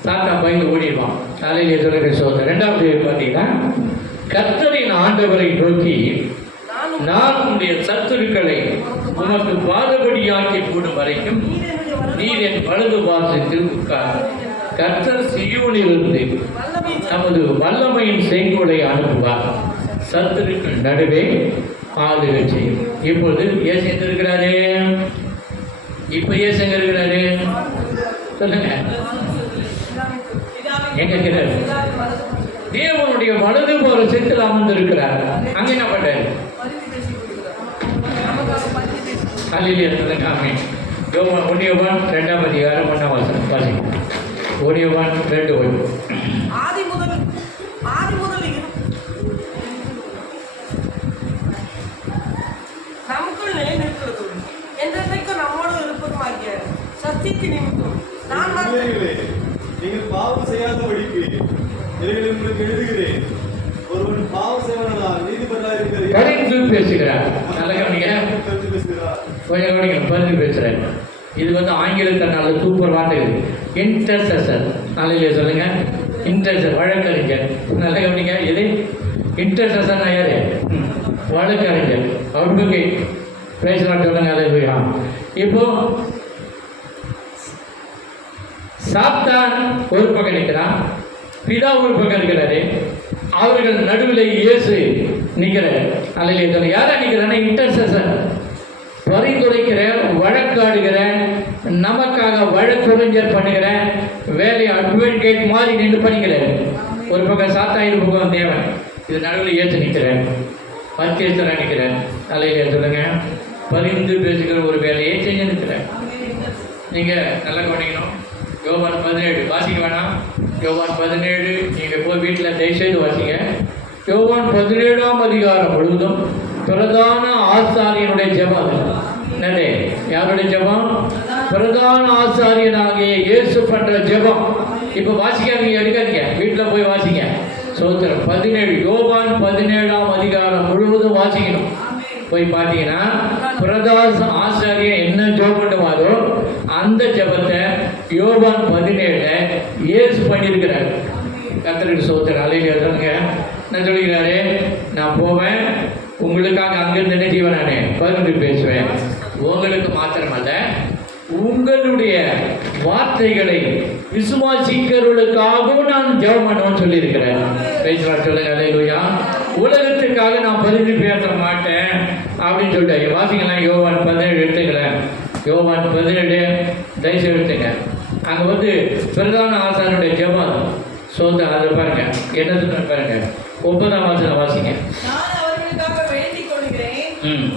சாத்தா பயந்து ஓடிடுவான். காலையில் சொல்லுற சோதனை. 2வது பார்த்தீங்கன்னா, கர்த்தரின் ஆண்டவரை நோக்கி, நான் உன்னுடைய சத்துருக்களை உனக்கு பாதபடியாக்கி போடும் வரைக்கும் நீர் என் வலது பாசத்தில் உட்கார். கர்த்தர் சியோனிலிருந்து நமது வல்லமையின் செங்கோலை அனுப்புவார். சத்துருக்கள் நடுவே ஆளுகை செய்யும். இப்பொழுது ஏசு எங்க இருக்கிறாரு? இப்ப ஏசு எங்க இருக்கிறாரு சொல்லுங்க. எங்க இருக்கிறாரு? தேவனுடைய வலது போற செத்தில் அமர்ந்திருக்கிறார். அங்க என்ன பண்றாரு? அல்லேலூயா சொல்லுங்க. ஆமென். யோவான் 1 2 அதிகாரம் 1 வசனம் வாசிங்க. 1 2 ஆதி முதல் நமக்குள் நிலை நிற்கிறதும் என்றைக்கும் நம்மோடு இருப்பதுமாகிய சத்தியத்தை நிமித்தம் நான் நீங்கள் பாவம் செய்யாதபடிக்கு இவைகளை உங்களுக்கு எழுதுகிறேன். ஒருவன் பாவம் செய்வனால் நீதிபதியாக இருக்கிறார். பரிந்து பேசுகிறார். நல்ல கவனிங்க. பேசுகிறார். கொஞ்சம் கவனிங்க. பரிந்து பேசுகிறார். இது வந்து ஆங்கிலத்தில் நல்ல சூப்பர் வார்த்தை. இது இன்டர்செசர். நாளையிலே சொல்லுங்க, இன்டர்செசர், வழக்கறிஞர். நல்ல கவனிங்க, எது இன்டர்செசர்னா யாரு? வழக்கறிஞர். அவருக்கு பிரைஸ்லாம் சொல்லுங்க. அல்லேலூயா. இப்போ சாத்தான் ஒரு பக்கம் நிற்கிறான், பிதா ஒரு பக்கம் இருக்கிறாரு, அவர்கள் நடுவில் இயேசு நிற்கிறார். அல்லேலூயா சொல்லுங்க. யாரா நிற்கிறான்னா இன்டர்செசர், பரிந்துரைக்கிற, வழக்காடுகிற, நமக்காக வழக்குரைஞர் பண்ணுகிற வேலையை அட்வொகேட் மாதிரி நின்று பண்ணிக்கிறார். ஒரு பக்கம் சாத்தா, இரு பக்கம் தேவன். இது நடுவில் ஏற்று நிற்கிறார், மத்தியஸ்தராக நிற்கிறார். அல்லேலூயா சொல்லுங்க. பரிந்து பேசுகிற ஒரு வேலையை செஞ்சு நிற்கிறார். நீங்கள் நல்லா கவனிக்கணும். யோவான் 17 வாசிக்க வேணாம். யோவான் 17 நீங்கள் போய் வீட்டில் தயவுசெய்து வாசிங்க. யோவான் 17ஆம் அதிகாரம் முழுவதும் பிரதான ஆசாரியனுடைய ஜெபம். என்னது? யாருடைய ஜெபம்? பிரதான ஆசாரியனாகிய இயேசு பண்ற ஜெபம். இப்போ வாசிக்காதீங்க, எடுக்காதீங்க, வீட்டில் போய் வாசிங்க. சோத்திரம். 17 யோவான் 17ஆம் அதிகாரம் முழுவதும் வாசிக்கணும். போய் பார்த்தீங்கன்னா பிரதான ஆசாரியன் என்ன ஜெபம் பண்ணுவாரோ அந்த ஜெபத்தை யோவான் 17 இயேசு பண்ணியிருக்கிறார். கர்த்தருக்கு சோத்திரம். அல்லேலூயா சொல்லுங்க. நான் சொல்லிக்கிறாரு, நான் போவேன், உங்களுக்காக அங்கிருந்து என்ன செய்வேன், நான் பகிர்ந்து பேசுவேன். உங்களுக்கு மாத்திரமல்ல, உங்களுடைய வார்த்தைகளை விசுவாசிக்கிறவர்களுக்காகவும் நான் ஜெபம் பண்ணுவேன்னு சொல்லியிருக்கிறேன். சொல்லுங்க. அல்லேலூயா. உலகத்துக்காக நான் பகிர்ந்து பேச மாட்டேன் அப்படின்னு சொல்லிட்டு வாசிக்கலாம். யோவான் 17 எடுத்துக்கிறேன். யோவான் 17 தயவுசெய்து எடுத்துங்க. அங்கே பிரதான ஆசானுடைய ஜெபம் அதை பாருங்க, என்ன சொல்ற பாருங்க. 9ஆம் வசனம் வாசிங்க. நான் அவர்களுக்காக வேண்டிக் கொள்கிறேன்,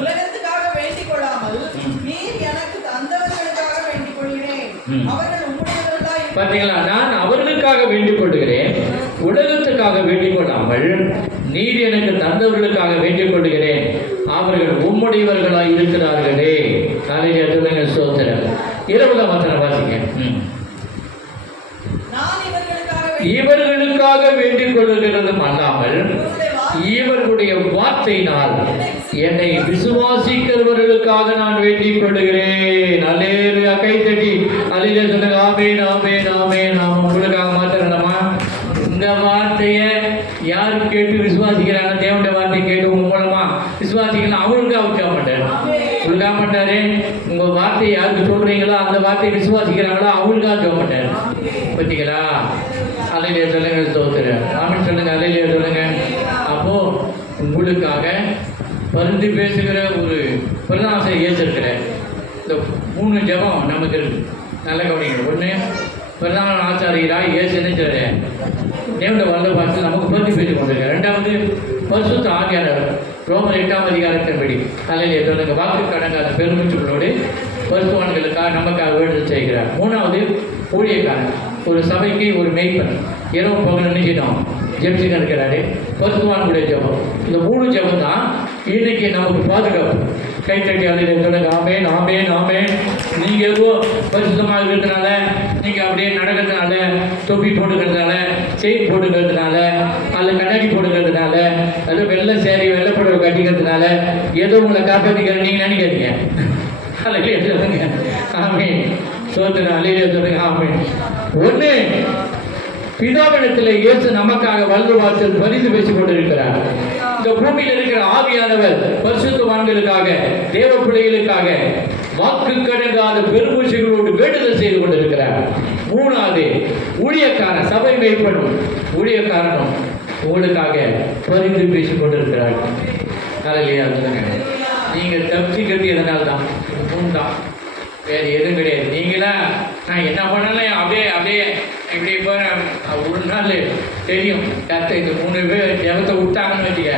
உலகத்துக்காக வேண்டிக் கொள்ளாமல் நீர் எனக்கு தந்தவர்களுக்காக வேண்டிக் கொள்கிறேன். அவர்கள் உம்முடையவர்களாய். பார்த்தீங்களா? நான் அவர்களுக்காக வேண்டிக் கொள்கிறேன், உலகத்துக்காக வேண்டிக் கொள்ளாமல் நீர் எனக்கு தந்தவர்களுக்காக வேண்டிக் கொள்கிறேன், அவர்கள் உம்முடையவர்களாய் இருக்கிறார்களே. காலையில சொல்லுங்க. சோத்திரம். 20ஆம் வசனம் வாசிங்க. இவர்களுக்காக வேண்டிக் கொள்ளுகிறதும் அல்லாமல் இவர்களுடைய வார்த்தையினால் என்னை விசுவாசிக்கிறவர்களுக்காக நான் வேண்டிக் கொள்ளுகிறேன். அல்லேலூயா. கை தட்டி அல்லேலூயா சொல்லுங்க. ஆமென், ஆமென், ஆமென். நாம் உங்களுக்காக மாத்திரமா இந்த வார்த்தையை யாரு கேட்டு விசுவாசிக்கிறாங்க? தேவனுடைய வார்த்தை கேட்டு உங்க மூலமா விசுவாசிக்கலாம். அவங்களுக்காக உற்சாக மாட்டாரு, உங்களுக்காக மாட்டாரு. உங்க வார்த்தையை யாருக்கு சொல்றீங்களோ அந்த வார்த்தையை விசுவாசிக்கிறாங்களோ அவங்களுக்காக சொல்ல மாட்டாரு. பார்த்தீங்களா? அல்லேலூயா சொல்லுங்க. ஸ்தோத்திரம். ஆமென் சொல்லுங்க. அல்லேலூயா சொல்லுங்க. அப்போ உங்களுக்காக பரிந்து பேசுகிற ஒரு பிரதான ஏற்றிருக்கிற இந்த 3 ஜெபம் நமக்கு இருக்கு. நல்ல கவனிங்க. ஒன்று, பிரதான ஆச்சாரியராக இயேசு நினைச்சாரு தேவனுடைய வல்ல பாசத்தில் நமக்கு பரிந்து பேசி கொண்டிருக்காரு. 2வது, பரிசுத்த ஆவியானவர் ரோமர் 8ஆம் அதிகாரத்தின்படி அல்லேலூயா சொல்லுங்க வாக்கு கடங்காத பெருமிச்சுகளோடு பரிசுத்தவான்களுக்காக நமக்காக வேண்டுதல் செய்கிறார். 3வது, ஊழியக்காரன், ஒரு சபைக்கு ஒரு மெய்ப்பன், இரவு பகல் நினைச்சிட்டோம் ஜெபிச்சுக்க இருக்கிறாரு. பரிசுத்தவான்களுடைய ஜெபம். இந்த 3 ஜெபம் தான் இன்னைக்கு நமக்கு பாதுகாப்பு. கை தட்டி அல்லேலூயா சொல்லுங்க. ஆமென், ஆமென், ஆமென். நீங்கள் ஏதோ பரிசுத்தமாக இருக்கிறதுனால, நீங்கள் அப்படியே நடக்கிறதுனால, தொப்பி போட்டுக்கிறதுனால, செயின் போட்டுக்கிறதுனால, அல்லது கண்ணாடி போட்டுக்கிறதுனால, அது வெள்ளை சேரி வெள்ளை புடவை கட்டிக்கிறதுனால ஏதோ உங்களை காப்பாற்றிக்கிற நீங்கள் நினைக்காதீங்க. அல்லேலூயா சொல்லுங்க. ஆமென். சோத்திரம். அல்லேலூயா சொல்லுங்க. ஆமென். ஒன்று, பிதாவிடத்தில் இயேசு நமக்காக வலது வாசல் பரிந்து பேசிக் கொண்டிருக்கிறார். இந்த பூமியில் இருக்கிற ஆவியானவர் பரிசுத்தவான்களுக்காக, தேவ பிள்ளைகளுக்காக வாக்கு கடங்காத பெருமூச்சுகளோடு வேண்டுதல் செய்து கொண்டிருக்கிறார். 3வது, ஊழியக்காரன், சபை மேய்ப்பனும் ஊழியக்காரனும் உங்களுக்காக பரிந்து பேசிக் கொண்டிருக்கிறார். அல்லேலூயா சொல்லுங்க. நீங்கள் தப்பிக்கிறது எதனால் தான்? 3 தான், வேறு எதுவும் கிடையாது. நீங்களா நான் என்ன பண்ணாலும் அப்படியே இப்படி போகிற ஒரு நாள் தெரியும். கத்த இந்த 3 பேர் ஜெபத்தை விட்டாங்கன்னு வச்சுக்க,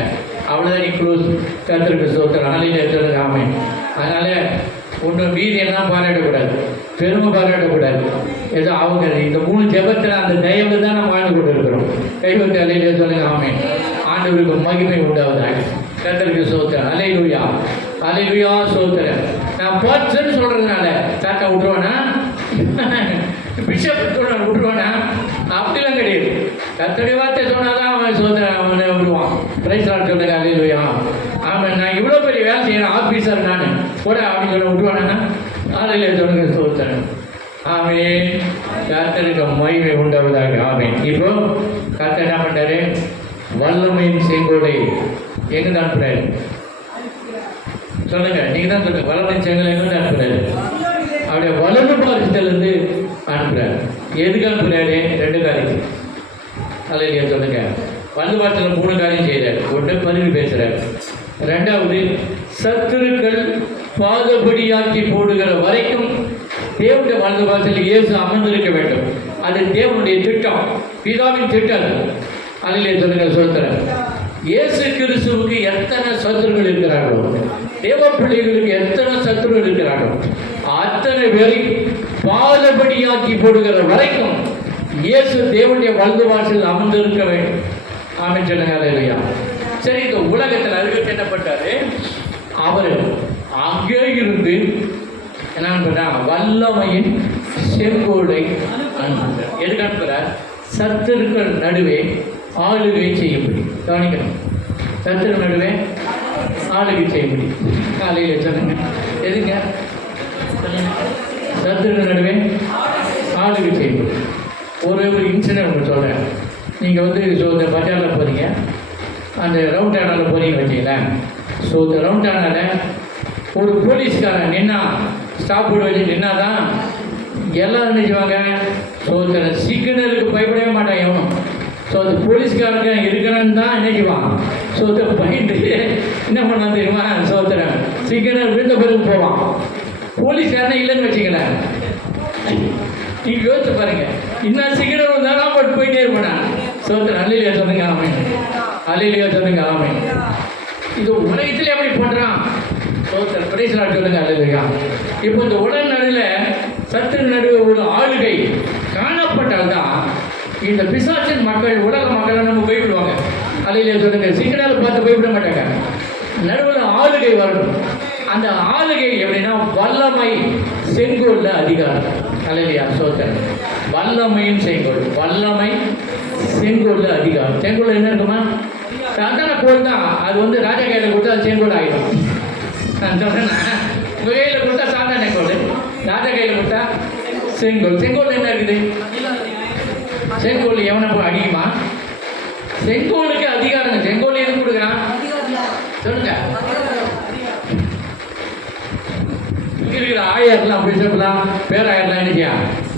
அவ்வளோதான் நீ க்ளோஸ். கத்திற்கு சோத்திரம். அல்லேலூயா சொல்லுங்க. ஆமென். அதனால் ஒன்றும் வீதியெல்லாம் பாராட்டக்கூடாது, பெருமை பாராட்டக்கூடாது. ஏதோ அவங்க இந்த 3 ஜெபத்தில் அந்த தயவு தான் நம்ம வாழ்ந்து கொண்டு இருக்கிறோம். கைவத்து அல்லேலூயா சொல்லுங்க. ஆமென். ஆண்டவருக்கு மகிமை உண்டாவதாக. கத்திற்கு சோத்திரம். அல்லேலூயா, அல்லேலூயா. சோத்திரம். நான் பர்சன் சொல்றதுனால தாத்தா விட்டுருவானா, பிஷப் விட்டுருவானா? அப்படிலாம் கிடையாது. கர்த்தருடைய வார்த்தை சொன்னாதான் அவன் சோதரன் அவனை விடுவான். பிரைஸ் லார்ட் சொல்லுங்க. அல்லேலூயா. ஆமாம். நான் இவ்வளோ பெரிய வேலை செய்யறேன், ஆஃபீஸர் நான் கூட அப்படின்னு சொல்ல விட்டுவானா? அல்லேலூயா சொல்லுங்க. சோதரன். ஆமென். மகிமை உண்டாவதாக. ஆமென். இப்போ கர்த்தர் என்ன பண்றாரு? வல்லமையின் செங்கோலை எங்க தான் அனுப்புறாரு? சொல்லுங்க, நீங்க தான் சொல்லுங்க. வல்லமையின் செங்கோலை எங்க தான் அனுப்புறாரு? அவருடைய வலது பாரசத்திலிருந்து அனுப்புறாரு. எதுக்கு அனுப்புறாரு? 2 காரியம். அல்லையா சொல்லுங்க. வலது பாரசத்தில் 3 காரியம் செய்கிறார். ஒன்று பதிவு பேசுறாரு, 2வது சத்துருக்கள் பாதபடியாக்கி போடுகிற வரைக்கும் தேவனுடைய வலது பாரசத்தில் இயேசு அமர்ந்திருக்க வேண்டும். அது தேவனுடைய திட்டம், பிதாவின் திட்டம். அல்லையா சொல்லுங்க. சொல்லுறேன், இயேசு கிறிஸ்துவுக்கு எத்தனை சத்துருக்கள் இருக்கிறார்களோ, தேவ பிள்ளைகளுக்கு எத்தனை சத்துருக்கள் இருக்கிறார்களோ, அத்தனை பேரை பாதபடியாக்கி போடுகிற வரைக்கும் இயேசு தேவனுடைய வலது வாசலில் அமர்ந்திருக்க வேண்டும். ஆமென் சொல்லுங்க. அல்லேலூயா. சரி, இந்த உலகத்தில் அதுக்கு என்ன பண்ணாரு? அவர் அங்கே இருந்து என்ன பண்ணா? வல்லமையின் செங்கோலை அனுப்புகிறார். எதுக்கு அனுப்புகிறார்? சத்துருக்கள் நடுவே ஆளுகை செய்யும்படி. கவனிக்கணும், சத்துரு நடுவே ஆளுகை செய்யும்படி. காலையில் சொல்லுங்க, எதுங்க? சத்துருக்கள் நடுவே ஆளுகை செய்யும்படி. ஒரு இன்சிடென்ட் ஒன்று சொல்கிறேன். நீங்கள் வந்து இந்த பஜாரில் போகிறீங்க, அந்த ரவுண்ட் ஆனால போகிறீங்க வச்சிங்களேன். ஸோ இந்த ரவுண்ட் ஆனால ஒரு போலீஸ்காரன் நின்னா, ஸ்டாப் போர்டு வச்சு நின்னா தான் எல்லோரும் நினைச்சுவாங்க. ஸோ இந்த சிக்னலுக்கு பயப்படவே மாட்டான் எவனும். ஸோ அந்த போலீஸ்காரங்க இருக்கிறான்னு தான் நினைக்குவான். ஸோ இதை பயந்து என்ன பண்ணான் தெரியுமா? சோத்திரன் சிக்னல் விழுந்த பிறகு போவான். போலீஸ்காரனே இல்லைன்னு வச்சுக்கிறேன். நீங்கள் யோசிச்சு பாருங்க, இன்னும் சிக்னல் வந்தாலும் பட் போயிட்டே இருப்பான். சோத்திரன் அல்லையா சொல்லுங்க. ஆமென். அல்லையா சொல்லுங்க. ஆமென். இது உலகத்திலே அப்படி பண்ணுறான். சோத்திரன் பிரைஸ்லாட் சொல்லுங்க. அல்லையா. இப்போ இந்த உலக நடுவில் சத்துரு நடுவே ஒரு ஆளுகை காணப்பட்டால்தான் இந்த பிசாசின் மக்கள், உலக மக்களை நம்ம பயப்படுவாங்க. அல்லையா சொல்லுங்க. சிக்னலை பார்த்து பயப்பட மாட்டாங்க. நடுவில் ஆளுகை வரணும். அந்த ஆளுகை எப்படின்னா வல்லமை செங்கோல்ல அதிகாரம். அல்லையா சோத்திரன். வல்லமையின் செங்கோல், வல்லமை செங்கோல்ல அதிகாரம். செங்கோல் என்ன இருக்குமா? சாதாரண கோல் தான். அது வந்து ராஜா கையில் கொடுத்தா அது செங்கோல் ஆகிடும். நான் சொல்றேன்னா, உங்கள் கையில் கொடுத்தா சாதாரண கோல், ராஜா கையில் கொடுத்தா செங்கோல். செங்கோல் என்ன இருக்குது? செங்கோல் எவனை போய் அடிக்குமா? செங்கோலுக்கு அதிகாரம். செங்கோல் எதுக்கு கொடுக்குறான்? சொல்லுங்க. இருக்கிற ஆயர்லாம் அப்படி சொல்லலாம், பேராயர்லாம் நினைக்கியா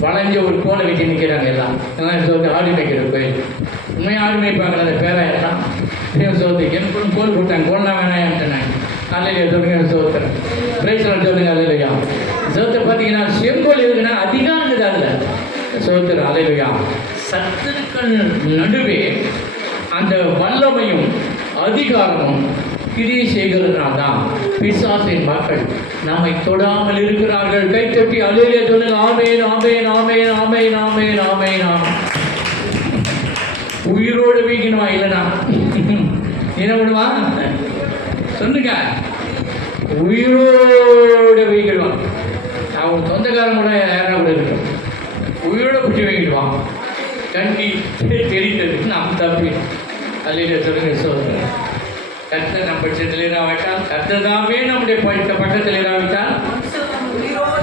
வளைஞ்ச ஒரு கோலை வச்சு நிற்கிறாங்க. எல்லாம் சொல்லி ஆடு மேய்க்கிற கோயில். உண்மையாக ஆடு மேய்ப்பாங்களா அந்த பேராயர்லாம்? சொல்லி எனக்கு கோல் கொடுத்தாங்க, கோல்லாம் வேணாம். அல்லையா சொல்லுங்க. சோத்திரம் பிரைஸ்லாட் சொல்லுங்க. அல்லையா. சோத்திரம் பார்த்தீங்கன்னா செங்கோல் எதுக்குன்னா அதிகாரம் இருக்குது அதில். சோத்திரம். அல்லையா. சத்துருக்கள் நடுவே அந்த வல்லமையும் அதிகாரமும் கிரியை செய்கிறதுனால தான் பிசாசின் மக்கள் நம்மை தொடாமல் இருக்கிறார்கள். கைத்தட்டி அல்லேலூயா சொல்லுங்க. ஆமென், ஆமென், ஆமென், ஆமென், ஆமென், ஆமென், ஆமென். உயிரோடு வீக்கணுமா? இல்லைனா என்ன பண்ணுவா? சொல்லுங்க. உயிரோடு வீக்கிடுவான். அவங்க சொந்தக்காரன் கூட யாரா கூட இருக்கட்டும், உயிரோட பிடிச்சி வீக்கிடுவான். கண்டி தெரிந்தது நாம் தப்பி. அல்லேலூயா சொல்லுங்க. சொல்லுங்க. கர்த்தர் நம்ம பட்சத்தில் இராவிட்டால், கர்த்தர் தாமே நம்முடைய பக்கத்தில் இராவிட்டால்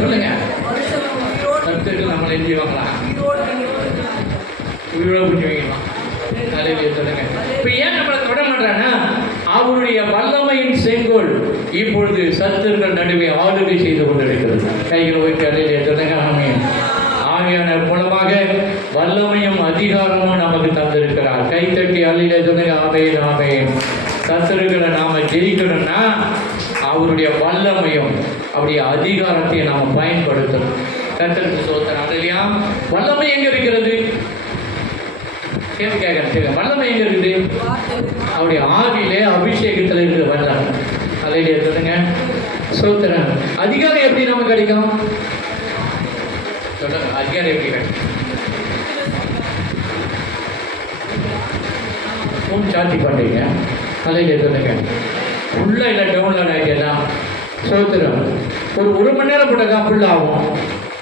சொல்லுங்க, கர்த்தருக்கு நம்மளை என்ன செய்வாங்களா? உயிரோட பிடிச்சி வைக்கலாம். அல்லேலூயா சொல்லுங்க. இப்போ ஏன் நம்மளை தொட மாட்டான்னா, அவருடைய வல்லமையின் செங்கோல் இப்பொழுது சத்துருக்கள் நடுவே ஆளுகை செய்து கொண்டிருக்கிறது. கைகள் வைத்து அல்லேலூயா சொல்லுங்க. ஆமென். ஆவியானவர் மூலமாக வல்லமையும் அதிகாரமும் நமக்கு தந்திருக்கிறார். கைத்தட்டி அல்லேலூயா சொல்லுங்க. ஆமென், ஆமென். சத்துருக்களை நாம ஜெயிக்கணும்னா அவருடைய வல்லமையும் அவருடைய அதிகாரத்தையும் நாம் பயன்படுத்தணும். கர்த்தருக்கு ஸ்தோத்திரம். அல்லேலூயா. வல்லமை எங்க இருக்கிறது? கேட்க வல்லமை எங்க இருக்குது? அவருடைய ஆவியிலே அபிஷேகத்தில் இருக்கிற வல்லமை. அல்லேலூயா சொல்லுங்க. ஸ்தோத்திரம். அதிகாரம் எப்படி நமக்கு கிடைக்கும்? சொல்லுங்க. அதிகாரம் எப்படி கிடைக்கும்? சார்ஜ் பண்ணுறீங்க. அல்லேலூயா சொல்லுங்க. ஃபுல்லாக இல்லை டவுன்லோட் ஆகிடலாம். ஸ்தோத்திரம். ஒரு மணி நேரம் போட்டதான் ஃபுல்லாகும்.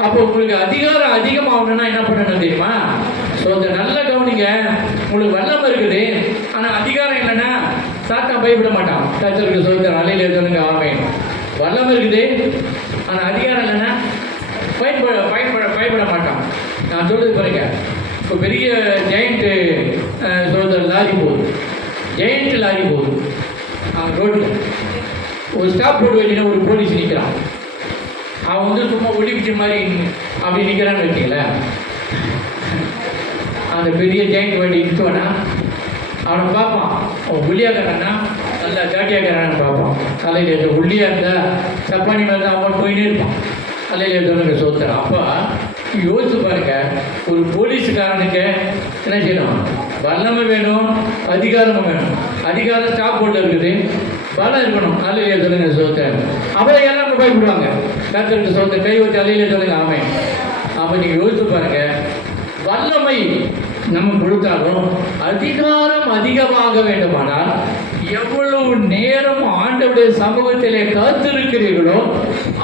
அப்போ உங்களுக்கு அதிகாரம் அதிகமாகணும்னா என்ன பண்ணணும் தெரியுமா? ஸ்தோத்திரம். நல்லா கவனிங்க. உங்களுக்கு வல்லமை இருக்குது, ஆனால் அதிகாரம் இல்லைன்னா சாத்தான் பயப்பட மாட்டான். கர்த்தருக்கு ஸ்தோத்திரம். அல்லேலூயா சொல்லுங்க. ஆமென். வல்லமை இருக்குது, ஆனால் அதிகாரம் இல்லைன்னா பயப்பட மாட்டான். நான் சொல்றது பாருங்க, இப்போ பெரிய ஜெயண்ட்டு சோதர் லாரி போகுது, ஜெயண்ட் லாரி போகுது ரோட்டில். ஒரு ஸ்டாப் போட்டு வச்சுன்னா ஒரு போலீஸ் நிற்கிறான். அவன் வந்து சும்மா ஒளிப்பிச்ச மாதிரி அப்படி நிற்கிறான்னு வச்சுங்களேன். அந்த பெரிய ஜெயிண்ட் வண்டி நிற்கவனா அவனை பார்ப்பான். அவன் உள்ளியாக்காரன்னா நல்லா காட்டியாக்காரான்னு பார்ப்பான். தலையில் உள்ளியாக இருந்தால் சப்பானி மேலே தான் அவன் போயினே இருப்பான். தலையில் சொல்லுங்க சோத்துறான். அப்போ யோசிச்சு பாருங்க, ஒரு போலீஸுக்காரனுக்கு என்ன செய்யணும்? வல்லமை வேணும், அதிகாரமும் வேணும். அதிகாரம் ஸ்டாப் போட்டு இருக்குது, பலம் இருக்கணும். அலையிலே சொல்லுங்க சோத்தர். அவரை எல்லாம் பயப்படுவாங்க. கத்தருக்கு சோத்த கை வச்சு அலையிலே சொல்லுங்க ஆமை. அப்போ நீங்கள் யோசிச்சு பாருங்க, வல்லமை நம்ம கொடுத்தாலும் அதிகாரம் அதிகமாக வேண்டுமானால் எவ்வளவு நேரம் ஆண்டவருடைய சமூகத்திலே காத்திருக்கிறீர்களோ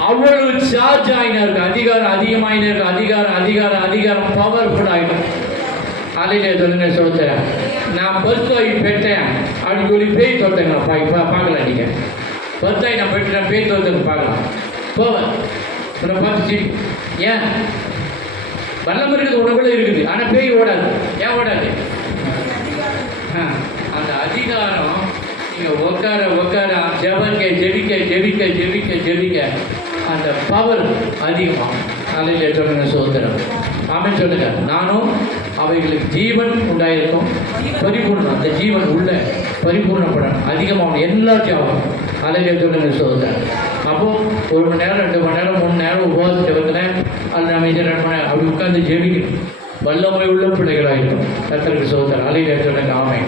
அவ்வளவு சார்ஜ் ஆகினாருக்கு. அதிகாரம் அதிகமாயினாருக்கு. அதிகாரம் அதிகாரம் அதிகாரம் பவர்ஃபுல் ஆகிடும். அலையிலே சொல்லுங்க சோத்த. நான் பர்த்தாய் பெற்றேன் அப்படின்னு சொல்லி பேய் தோட்டங்க பார்க்கலாம். நீங்கள் பர்த்தாய் நான் பெற்றேன் பேய் தோட்டங்க பார்க்கலாம். போவேன் உன்னை பார்த்துச்சு. ஏன் வல்லம் இருக்குது, உனக்குள்ள இருக்குது. ஆனால் பேய் ஓடாது. ஏன் ஓடாது? அந்த அதிகாரம் நீங்கள் உட்கார உட்கார ஜெபிக்க ஜெபிக்க ஜெபிக்க ஜெபிக்க ஜெபிக்க அந்த பவர் அதிகமாக. அலையில் சொல்லுங்க சோதரம் ஆமென் சொல்லுங்க. நானும் அவைகளுக்கு ஜீவன் உண்டாயிருக்கும், பரிபூர்ணம். அந்த ஜீவன் உள்ள பரிபூர்ணப்படணும், அதிகமாகணும், எல்லாத்தையும் ஆகும். அலையில் சொல்லுங்க சோதரம். அப்போது 1 மணி நேரம் 2 மணி நேரம் 3 நேரம் உபவாச ஜெபத்தில் அது நம்ம 2 மணி நேரம் அப்படி உட்காந்து ஜெபிக்கணும். வல்லமை உள்ள பிள்ளைகளாக இருக்கும். கர்த்தருக்கு சோதரம். அலையில் சொல்லுங்க ஆமை.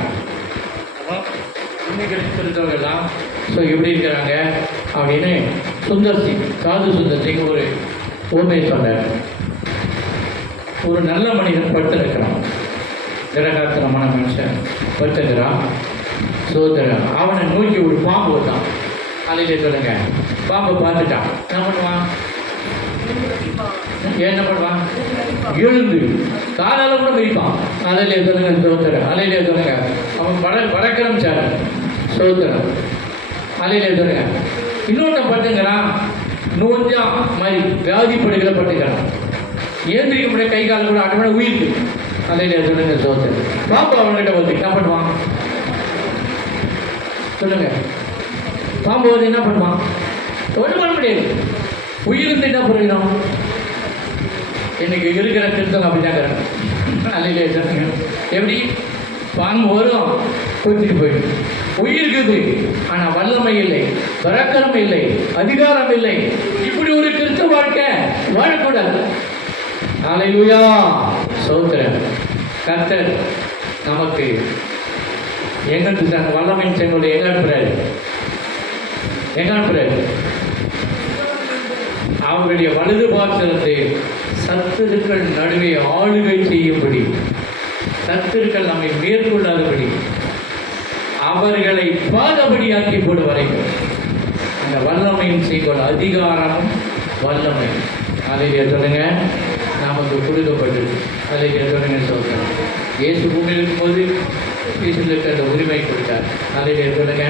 இன்னைக்கு தெரிஞ்சவங்கெல்லாம் ஸோ எப்படி இருக்கிறாங்க அப்படின்னு சுந்தர் சிங், சாது சுந்தர் சிங் ஒரு உண்மை சொன்னார். ஒரு நல்ல மனிதன் படுத்திருக்கிறான், திரகாத்திரமான மனுஷன் படுத்துக்கிறான். சோதரன் அவனை நோக்கி ஒரு பாம்பு வந்தான். அலையிலே சொல்லுங்க, பாம்பை பார்த்துட்டான். என்ன பண்ணுவான்? என்ன பண்ணுவான்? எழுந்து காலால் கூட மிதிப்பான். அலையிலே சொல்லுங்க சோதரன். அலையிலே சொல்லுங்க அவன் வடக்கிறம் சார் சோதரன். அலையிலே சொல்லுங்க. இன்னொருத்தன் பட்டுங்கிறான், நோஞ்சா மாதிரி வியாதிப்படுகளை பட்டுக்கிறான். ஏந்திரிக்க முடியாது, கை கால் கூட ஆட்டோட உயிருக்கு. அலையிலே சொல்லுங்க சோதரன். பாம்பு அவன்கிட்ட வந்து என்ன பண்ணுவான்? சொல்லுங்க. பாம்பு வந்து என்ன பண்ணுவான்? ஒன்றும் பண்ண முடியாது. உயிருந்து என்ன புரியணும்? இன்னைக்கு இருக்கிற திருத்தம் அப்படிதாங்கிறாங்க. அலையிலே சொல்லுங்க. எப்படி? பாம்பு வரும், கொத்திட்டு போயிடும். உயிர் இருக்குது, ஆனால் வல்லமை இல்லை, பராக்கிரமம் இல்லை, அதிகாரம் இல்லை. இப்படி ஒரு கிறிஸ்தவ வாழ்க்கை வாழக்கூடாது. அல்லேலூயா சோத்திரம். கர்த்தர் நமக்கு எங்களுக்கு தன் வல்லமையின் செங்கோலை எங்க அனுப்புறாரு? எங்க அனுப்புறாரு? அவருடைய வலது பாத்திரத்தை சத்துருக்கள் நடுவே ஆளுகை செய்யும்படி, சத்துருக்கள் நம்மை மேற்கொள்ளாதபடி, அவர்களை பாதபடியாக்கி போடு வரைக்கும் அந்த வல்லமையின் செய்கோள் அதிகாரமும் வல்லமை. அதையே சொல்லுங்க, நமக்கு கொடுக்கப்பட்டது. அதையே சொல்லுங்க சொல்கிறேன். இயேசு பூமியில் இருக்கும்போது இயேசுக்கு அந்த உரிமை கொடுத்தார். அதையே சொல்லுங்க,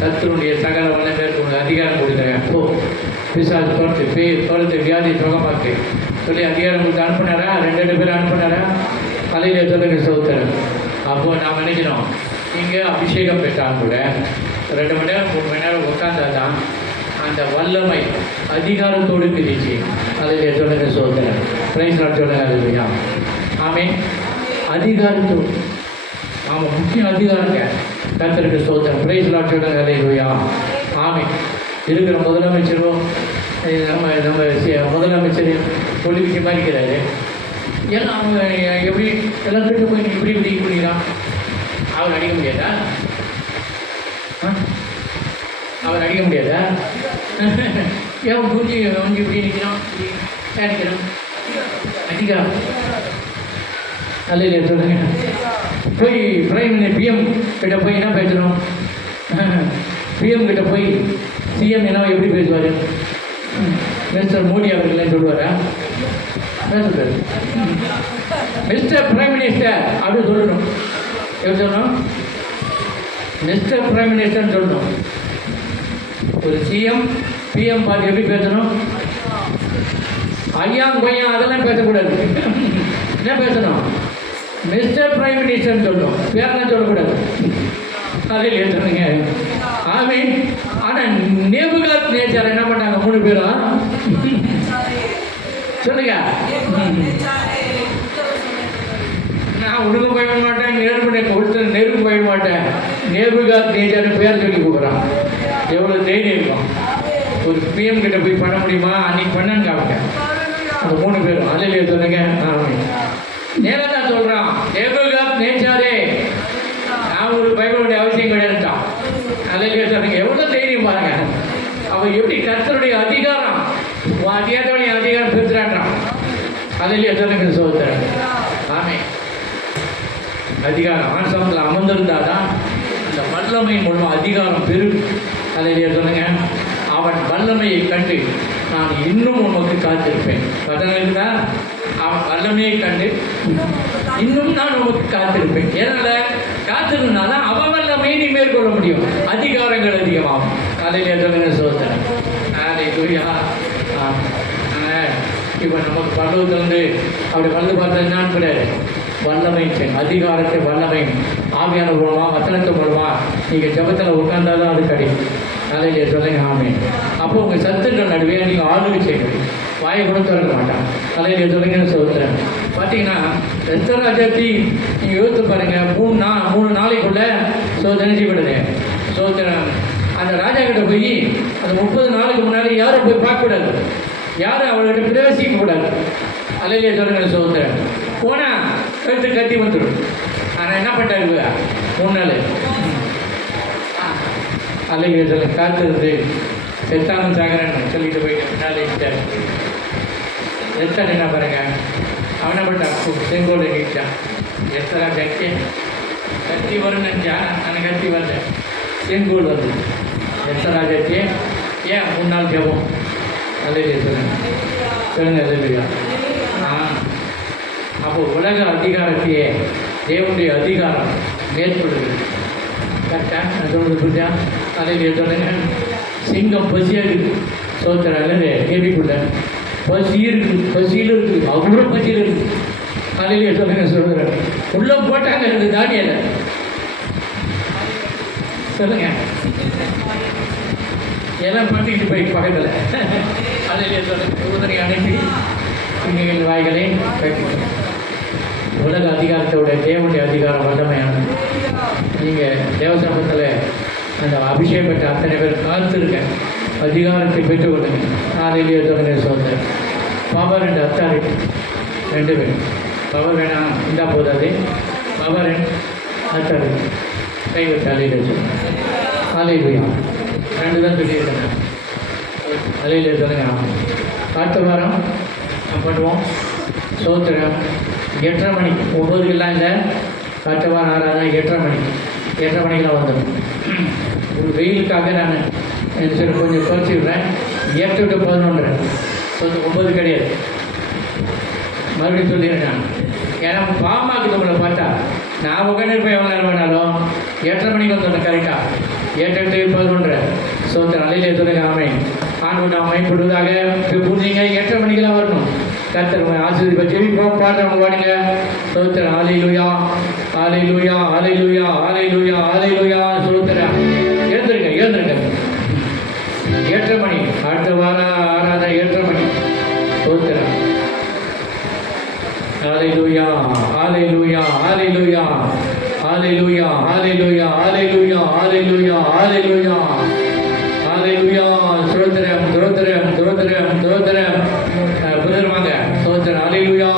சத்துருடைய சகல வல்லமைக்கு அதிகாரம் கொடுத்தாங்க. அப்போ பிசாசு தொடர்ந்து பேய் தொடர்ந்து வியாதி சுகமாக்கு சொல்லி அதிகாரம் கொடுத்து அனுப்புனாரா? 2 பேர் அனுப்புனாரா? அலையிலே சொல்லுங்க சோத்திரம். அப்போது நாம் நினைக்கிறோம், இங்கே அபிஷேகம் பெற்றால் கூட 2 மணி நேரம் 3 மணி நேரம் உட்காந்தா தான் அந்த வல்லமை அதிகாரத்தோடு பிரிச்சு. அலையிலே சொல்லுங்க சோத்திரம். பிரைஸ் லார்ட் சொல்லுங்க. அல்லேலூயா ஆமென். அதிகாரத்தோடு ஆமாம், முக்கியம் அதிகாரங்க. கர்த்தருக்கு ஸ்தோத்திரம். பிரைஸ் லார்ட் சொல்லுங்க. அல்லேலூயா ஆமென். இருக்கிற முதலமைச்சரும் நம்ம முதலமைச்சர் பொலிவிக்கு மாதிரி இருக்கிறாரு. ஏன்னா அவங்க எப்படி எல்லாத்துக்கிட்ட போய் இப்படி இப்படி பண்ணிக்கிறான். அவர் அடிக்க முடியாதா? அவர் அடிக்க முடியாதா? ஏன் பூஜை வந்து இப்படி நிற்கிறான், நிற்கிறான் அதிகாரம். அல்ல சொல்லுங்க. போய் பிரைம் பிஎம் கிட்ட போய் என்ன பேசணும்? பிஎம் கிட்ட போய் சிஎம் என்ன எப்படி பேசுவார்? மிஸ்டர் மோடி அவர்களே சொல்லுவாரா? என்ன சொல்றாரு? மிஸ்டர் பிரைம் மினிஸ்டர் அப்படின்னு சொல்லணும். எப்படி சொல்லணும்? மிஸ்டர் பிரைம் மினிஸ்டர்னு சொல்லணும். ஒரு சிஎம் பிஎம் பார்த்து எப்படி பேசணும்? ஐயா கொய்யா அதெல்லாம் பேசக்கூடாது. என்ன பேசணும்? மிஸ்டர் பிரைம் மினிஸ்டர்னு சொல்லணும், பேரெல்லாம் சொல்லக்கூடாது. அதில் ஏற்றுறீங்க. ஆமீன். ஆனால் நேபுகாத் நேச்சார் என்ன பண்ணாங்க 3 பேரும்? சொல்லுங்க. நான் உனக்கும் போயிட மாட்டேன், நெருப்பு போயிட மாட்டேன். நேபுகாத் நேச்சார் பேர் சொல்லி கூப்பிட்றான். எவ்வளோ தைரியம் இருக்கும்! ஒரு பிஎம் கிட்ட போய் பண்ண முடியுமா? அன்னைக்கு பண்ணன்னு காமிட்டேன். அந்த 3 பேரும் அதில் சொல்லுங்க. ஆமீன். நேரம் தான் சொல்கிறான், நேபுகாத் நேச்சாரே, நான் ஒரு பைபிளுடைய அவசியம் கிடையாதுட்டான். அதில் சொல்லுங்க. எவ்வளோ தைரியம் பாருங்க! அவன் எப்படி கர்த்தருடைய அதிகாரம் அதிகாரத்தோடைய அதிகாரம் பெற்றுறான்றான். அதில் சொல்லுங்க சோதரன். ஆமீன். அதிகாரம் ஆசனத்தில் அமர்ந்திருந்தால் தான் அந்த வல்லமையின் மூலம் அதிகாரம் பெருகும். அதில் சொல்லுங்க. அவன் வல்லமையை கண்டு நான் இன்னும் உனக்கு காத்திருப்பேன். வசனங்களுக்கு தான் அவன் வல்லமையை கண்டு இன்னும் நான் உனக்கு காத்திருப்பேன். ஏனால் காத்திருந்தா தான் அவன் வல்லமையை நீ மேற்கொள்ள முடியும், அதிகாரங்கள் அதிகமாகும். அதில் சொல்லுங்க சோதரன். அதை புரியா? இப்போ நமக்கு பல்லவத்திலிருந்து அப்படி வந்து பார்த்தா என்னான்னு கிடையாது. வல்லமை அதிகாரத்தை வல்லமை ஆவியான மூலமா வசனத்தை மூலமா நீங்கள் ஜபத்தில் உட்கார்ந்தாலும் அது கிடைக்கும். தலையிலே சொல்லுங்க. ஆமீன். அப்போ உங்கள் சத்துக்கள் நடுவே நீங்கள் ஆளுகை செய்யணும். வாயை கூட திறக்க மாட்டான். தலையிலே சொல்லுங்கன்னு சொல்கிறேன். பார்த்தீங்கன்னா எஸ்தராஜாத்தி நீங்கள் யோசித்து பாருங்கள். 3 நாளைக்குள்ள நினைச்சுக்கிடுது சோதரன். அந்த ராஜா கிட்ட போய் அந்த 30 நாளுக்கு முன்னாடி யாரும் போய் பார்க்கக்கூடாது, யாரும் அவள்கிட்ட பிரவேசிக்க கூடாது. அலையிலே சொல்லுங்க சோதரன். போனால் கழுத்து கத்தி வந்துடும். ஆனால் என்ன பண்ணிட்டாரு 3 நாள் அலையிலே சொல்ல காத்திருந்து செத்தானும் சாகிறேன்னு சொல்லிட்டு போயிட்டு நாளைக்கு எத்தனை என்ன பாருங்க. அவன் என்ன பண்ணிட்டான்? செங்கோடு நீட்டான். எத்தனை கத்தி வரும்னு நினச்சா, ஆனால் கத்தி வரல, செங்கோல் வந்து எத்தராஜாத்தியே ஏன் 3 நாள் ஜெபம். அலையிலே சொல்லுங்க அலையிலையா. அப்போ உலக அதிகாரத்தையே தேவனுடைய அதிகாரம் மேற்கொள்ளுது. கரெக்டாக நான் சொல்கிறது புரிஞ்சா? அலையிலே சொல்லுங்க. சிங்கம் பசியாக இருக்குது சோத்திர அல்லது கேள்விக்குள்ள பசி இருக்குது, பசியில் இருக்குது, அவ்வளோ பசியில் இருக்குது. அலையிலே சொல்லுங்க சொல்கிறேன். உள்ளே போட்டாங்க இந்த தானியலை. சொல்லுங்க. எல்லாம் பண்ணிக்கிட்டு போய் பக்கத்தில் அதிலே சொல்லுங்க. தூதரை அனுப்பி நீங்கள் வாய்களை கட்டிக்கணும். உலக அதிகாரத்தோட தேவனுடைய அதிகாரம் வல்லமையானது. நீங்கள் தேவசமத்தில் அந்த அபிஷேகம் பெற்ற அத்தனை பேர் காத்திருக்க அதிகாரத்தை பெற்றுக்கொள்ளுங்க. காலையிலேயே சொல்லுங்க சொல்கிறேன். பவர் அண்ட் அத்தாரிட்டி 2 பேர். பவர் வேணாம் இருந்தால் போதாது. பவர் அண்ட் அத்தாரிட்டி கைவிட்டு அலையில சொல்லுங்க. அலையிலையா 2 தான் சொல்லியிருக்கேங்க. அலையிலே சொல்லுங்க. அடுத்த வாரம் பண்ணுவோம். சோத்திரம் 8:30 மணிக்கு 9க்கெல்லாம் இல்லை. அடுத்த வாரம் 6 8:30 மணிக்கெலாம் வந்துடும். ஒரு வெயிலுக்காக நான் சரி கொஞ்சம் குறைச்சிடுறேன். 8 to 11 கொஞ்சம் 9 கிடையாது. மறுபடியும் சொல்லிடுறேன் நான். ஏன்னா பாமாக்குது உங்களை பார்த்தா. நான் உட்காந்து போய் எவ்வளோ நேரம் வேணாலும் 8:30 மணிக்கு வந்துடுறேன் கரெக்டாக. 8 to 11 சோத்திரம். அலையிலே சொல்லுங்க. ஆமீன். ஆண்டு நாம் பயன்படுவதாக புரிஞ்சிங்க. 8:30 மணிக்கெல்லாம் வரணும். கர்த்தர் ஆசீர்வதிப்பார். ஜெபிப்போம், பாடுறவங்க பாடுங்க. சோத்திரம். ஹல்லேலூயா, ஹல்லேலூயா, ஹல்லேலூயா, ஹல்லேலூயா, ஹல்லேலூயா. சோத்திரம். எழுந்திருங்க 8:30 மணி. அடுத்த வாரம் ஆராதனை 8:30 மணி. சோத்திரம். ஹல்லேலூயா, ஹல்லேலூயா, ஹல்லேலூயா, ஹல்லேலூயா, ஹல்லேலூயா, ஹல்லேலூயா, ஹல்லேலூயா, ஹல்லேலூயா, ஹல்லேலூயா. சோத்திரம், சோத்திரம், சோத்திரம், சோத்திரம். புரியுமாங்க? சோத்திரம். ஹல்லேலூயா.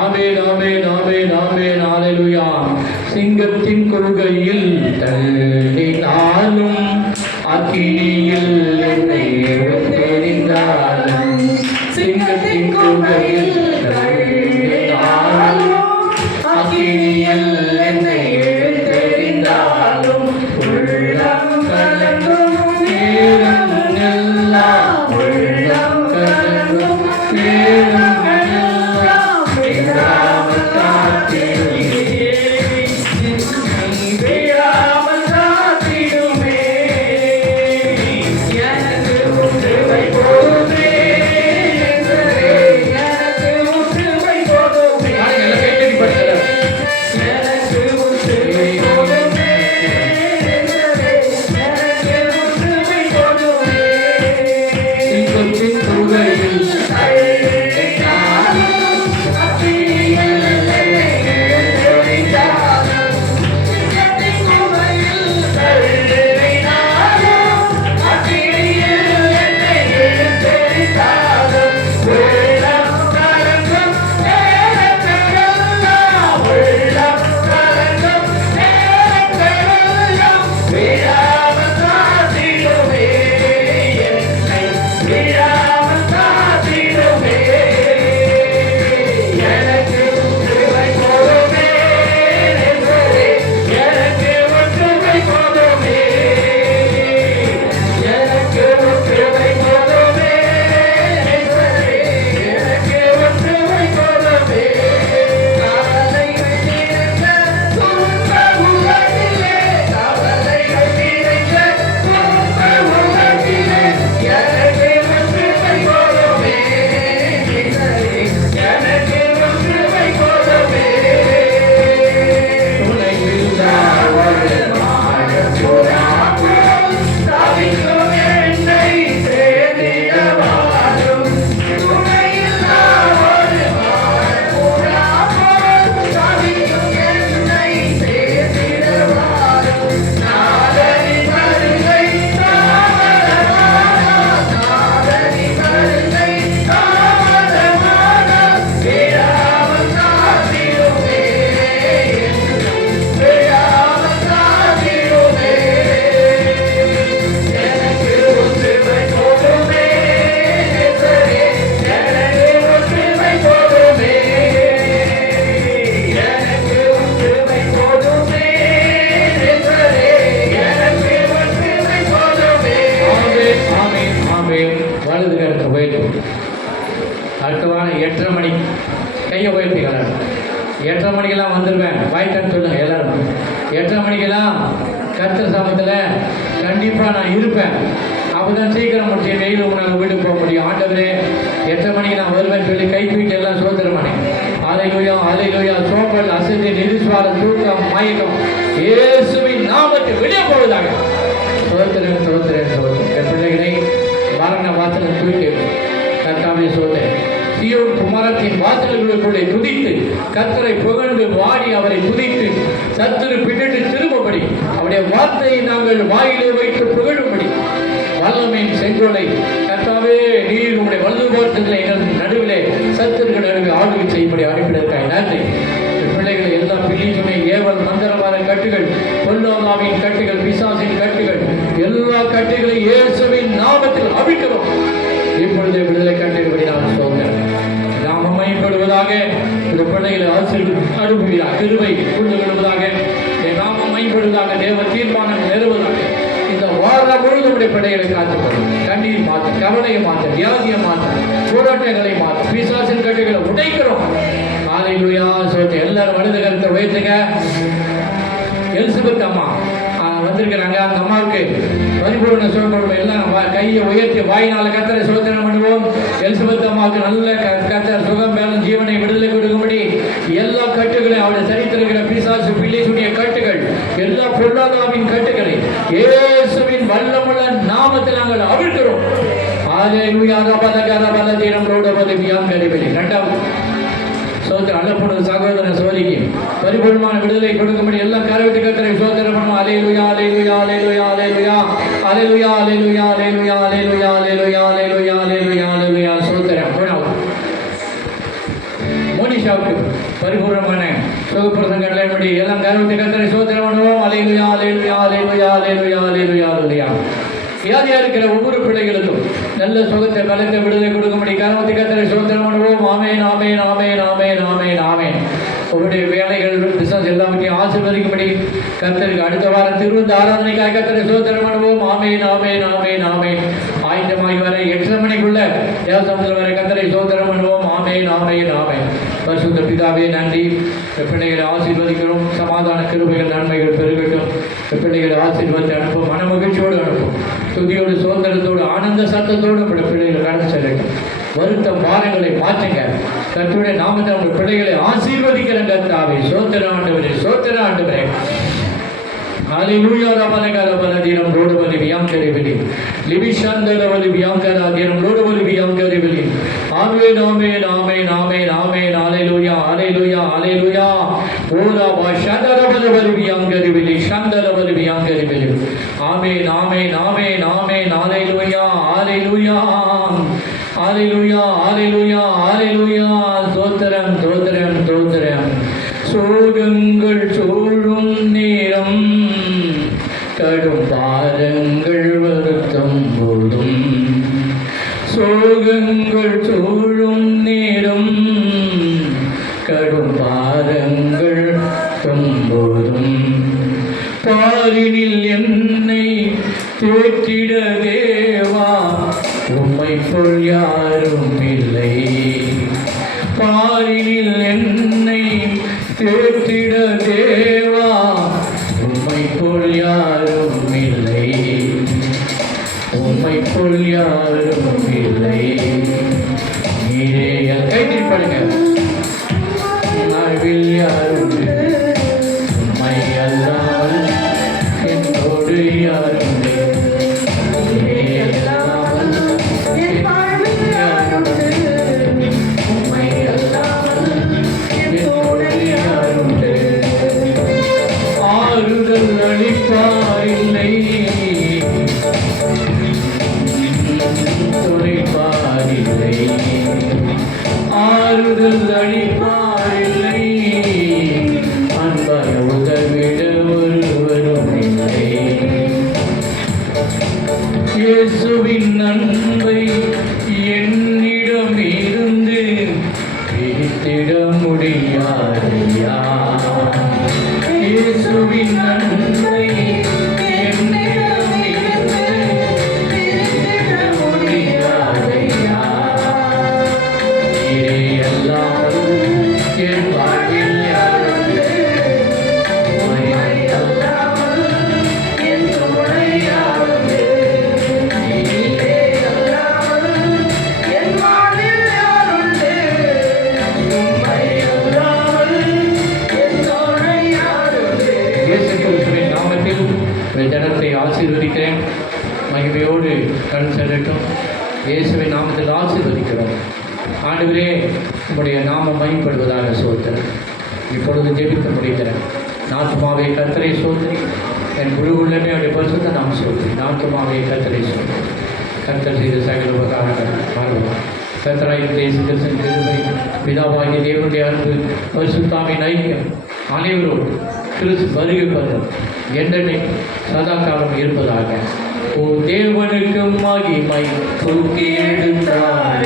ஆமென், ஆமென், ஆமென், ஆமென். ஹல்லேலூயா. சிங்கத்தின் கொள்கையில் தள்ளினாலும் அக்கினியில் என்னை தெரிந்தாலும் சிங்கத்தின் கொள்கையில் தள்ளினாலும் அக்கினியில் என்னை தெரிந்தாலும் உள்ளம் கலங்கும் நேரம் எல்லாம், உள்ளம் கலங்கும் நேரம் எல்லாம் விடாமல் காத்திடுமே, விடாமல் காத்திடுமே. எனக்கு ஒன்றுவை போதுமே, எனக்கு ஒன்றுவை போதுமே. மணிக்கெல்லாம் வந்துடுவேன். வாய்க்கான்னு சொல்லுங்கள் எல்லாரும். 8:30 மணிக்கெல்லாம் கர்த்தர் சமூகத்தில் கண்டிப்பாக நான் இருப்பேன். அப்போ தான் சீக்கிரம் முடிச்சு வெயில் நாங்கள் வீட்டுக்கு போக முடியும். ஆண்டவரே 8:30 மணிக்கு நான் வருவேன்னு சொல்லி கை தூக்கி எல்லாம் சோத்திரமானே. அலையிலுயா அலையிலுயா. சோம்பல், அசதி, நிருஸ்வாரம், தூக்கம், மயக்கம் இயேசுவின் நாமத்தில் வெளியே போவதாக. சோத்திரன் சோத்திரன் சோத்திரன். என் பிள்ளைகளை மரண வாசல் தூக்கி கர்த்தாவே சோதனை சீயோன் குமாரத்தின் வாசல்களுக்குள்ளே துதித்து கர்த்தரை புகழ்ந்து வாடி அவரை துதித்து சத்துரு பின்னிட்டு திரும்பபடி அவருடைய வார்த்தையை நாங்கள் வாயிலே வைத்து புகழும்படி வல்லமையின் செங்கோலை கர்த்தாவே நீர் உங்களுடைய வல்லுபோர்த்தங்களை எங்கள் நடுவிலே சத்துருக்கு நடுவே ஆளுகை செய்யும்படி அனுப்பினதற்காக நன்றி. பிள்ளைகளை எல்லா பிள்ளை சுமை ஏவல் மந்திரவாத கட்டுகள், பொல்லாதாவின் கட்டுகள், பிசாசின் கட்டுகள், எல்லா கட்டுகளையும் இயேசுவின் நாமத்தில் அவிழ்க்கிறோம். இப்பொழுது விடுதலை கட்டிடுபடி நாம் சோதனை நாம மைப்படுவதாக. இந்த பிள்ளைகளை அனுப்புகிறார். கிருபை கொண்டு விடுவதாக. நாம மைப்படுவதாக. தேவ தீர்மானம் நிறைவதாக. இந்த வாரம் முழுவதும் பிள்ளைகளை காத்துக்கொள்ளும். கண்ணீர் மாற்ற, கவலையை மாற்ற, வியாதியை மாற்ற, போராட்டங்களை மாற்ற, பிசாசின் கட்டுகளை உடைக்கிறோம். ஹல்லேலூயா. சொல்லிட்டு எல்லாரும் வலது கருத்தை உயர்த்துங்க. எலிசபெத் அம்மா வந்திருக்கிறாங்க. அந்த அம்மாவுக்கு பரிபூர்ண சுகம் எல்லாம் கையை உயர்த்தி வாயினால கர்த்தரை சோதனை பண்ணுவோம். எலிசபெத் அம்மாவுக்கு நல்ல கர்த்தர் சுகம் மேலும் ஜீவனை விடுதலை கொடுக்கும்படி எல்லா கட்டுகளையும் அவருடைய சரித்திருக்கிற பிசாசு பிள்ளைசுடைய கட்டுகள் எல்லா பொருளாதாரின் கட்டுகளை இயேசுவின் வல்லமுள்ள நாமத்தில் நாங்கள் அவிழ்க்கிறோம். ஹல்லேலூயா. ரபலகரபல தீனம் ரோடபல வியாங்கரிபலி. இரண்டாவது சோதனை அல்லப்பொழுது சகோதரன் சோதிக்கு பரிபூர்ணமான விடுதலை கொடுக்கும்படி எல்லாம் கரவிட்டு கர்த்தரை சோதனை பண்ணுவோம். அலையிலுயா அலையிலுயா அலையிலுயா அலையிலுயா அலையிலுயா அலையிலுயா அலையிலுயா அலையிலுயா அலையிலுயா அலையிலுயா அலையிலுயா அலையிலுயா. சோதனை மோனிஷாவுக்கு பரிபூர்ணமான சுகப்பிரசம் கட்டளைப்படி எல்லாம் கரவிட்டு கர்த்தரை சோதனை பண்ணுவோம். அலையிலுயா அலையிலுயா அலையிலுயா அலையிலுயா அலையிலுயா அலையிலுயா. வியாதியா இருக்கிற ஒவ்வொரு பிள்ளைகளுக்கும் நல்ல சுகத்தை பலத்தை விடுதலை கொடுக்கும்படி கரவத்தை கர்த்தரை சோதனை பண்ணுவோம். ஆமென் ஆமென் ஆமென் ஆமென் ஆமென் ஆமென். உங்களுடைய வேலைகள் பிசினஸ் எல்லாவற்றையும் ஆசீர்வதிக்கும்படி கர்த்தருக்கு அடுத்த வாரம் திருவிழா ஆராதனைக்காக கர்த்தரை சோதனை பண்ணுவோம். ஆமென் ஆமென் ஆமென் ஆமென். ஆயத்தமாகி வர 8:30 மணிக்குள்ள தேவசமத்தில் வர கர்த்தரை சோதனை பண்ணுவோம். ஆமென் ஆமென் ஆமென். பரிசுத்த பிதாவே நன்றி. பிள்ளைகளை ஆசீர்வதிக்கிறோம். சமாதான கிருபைகள் நன்மைகள் பெருகட்டும். பிள்ளைகளை ஆசீர்வதித்து அனுப்பும். மன மகிழ்ச்சியோடு அனுப்பும். துதியோடு சோதனத்தோடு ஆனந்த சத்தத்தோடு நம்முடைய பிள்ளைகளை கடந்து செல்லட்டும். வருத்த பாரங்களை மாற்றுங்க. கர்த்தருடைய நாமத்தை உங்கள் பிள்ளைகளை ஆசீர்வதிக்கிற கர்த்தாவே சோத்திர ஆண்டவரே சோத்திர ஆண்டவரே. ஹல்லேலூயா. ரபலகரபல தீனம் ரோடபலி வியாங்கரிபலி லிபிஷந்தலவலி வியாங்கரா தீனம் ரோடபலி வியாங்கரிபலி. ஆமென் ஆமென் ஆமென் ஆமென் ஆமென். ஹல்லேலூயா ஹல்லேலூயா ஹல்லேலூயா. ஓலா பாஷதரபலவலி வியாங்கரிபலி ஷந்தலவலி வியாங்கரிபலி. ஆமென் ஆமென் ஆமென் ஆமென். ஹல்லேலூயா ஹல்லேலூயா ஹல்லேலூயா ஹல்லேலூயா ஹல்லேலூயா. ஸ்தோத்திரம் ஸ்தோத்திரம் ஸ்தோத்திரம். சோகங்கள் சூழும் நேரம் கடும் பாரங்கள் வருத்தம் போதும். சோகங்கள் சூழும் நேரம் கடும் பாரங்கள் போதும். பாரினில் என்னை தேற்றிட தேவா உம்மை போல் யாரும் இல்லை. பாரினில் என்னை தேற்றிட தேவா உம்மை போல் யாரும் இல்லை. உம்மை போல் யாரும் இல்லை. நீரே கைதி பண்ணுங்க. நாவில் யாரும் உம்மை அல்லாமல் என்னோடு யாரும் அளிப்பாரில்லை துணைப்பாரில்லை. ஆறுதல் அளிப்பாரில்லை. அன்பாய் உதவிட ஒருவரும் இல்லை. இயேசுவின் அன்பை என்னிடம் இருந்து பிரித்திட முடியாதையா. இயேசுவின் அன்பை என்னிடம் இருந்து பிரித்திட முடியாதையா. நீரே அல்லாமல் ஆசீர்வதிக்கிறேன். மகிமையோடு கண் செல்லட்டும். இயேசுவின் நாமத்தில் ஆசீர்வதிக்கிறோம். ஆண்டவரே, உம்முடைய நாமம் மகிமைப்படுவதாக சோத்திரம். இப்பொழுது ஜெபித்து முடிக்கிறேன். நாத்துமாவை கர்த்தரை சோதரி, என் முழு உள்ளமே அவருடைய பரிசுத்த நாம் சோதரி. நாத்துமாவை கர்த்தரை சோதரி. கர்த்தர் செய்த சகல உபகாரங்கள் வாழ்வார். கர்த்தராய் இயேசு கிறிஸ்துவின் கிருபை, பிதாவாகிய தேவனுடைய அன்பு, பரிசுத்தாவின் ஐக்கியம் அனைவரோடு கிறிஸ்து வருகை பதம் என்றென்னைக்கு சதா காலம் இருப்பதாக. ஓ தேவனுக்கு மகிமை தூக்கி எடுத்தார்.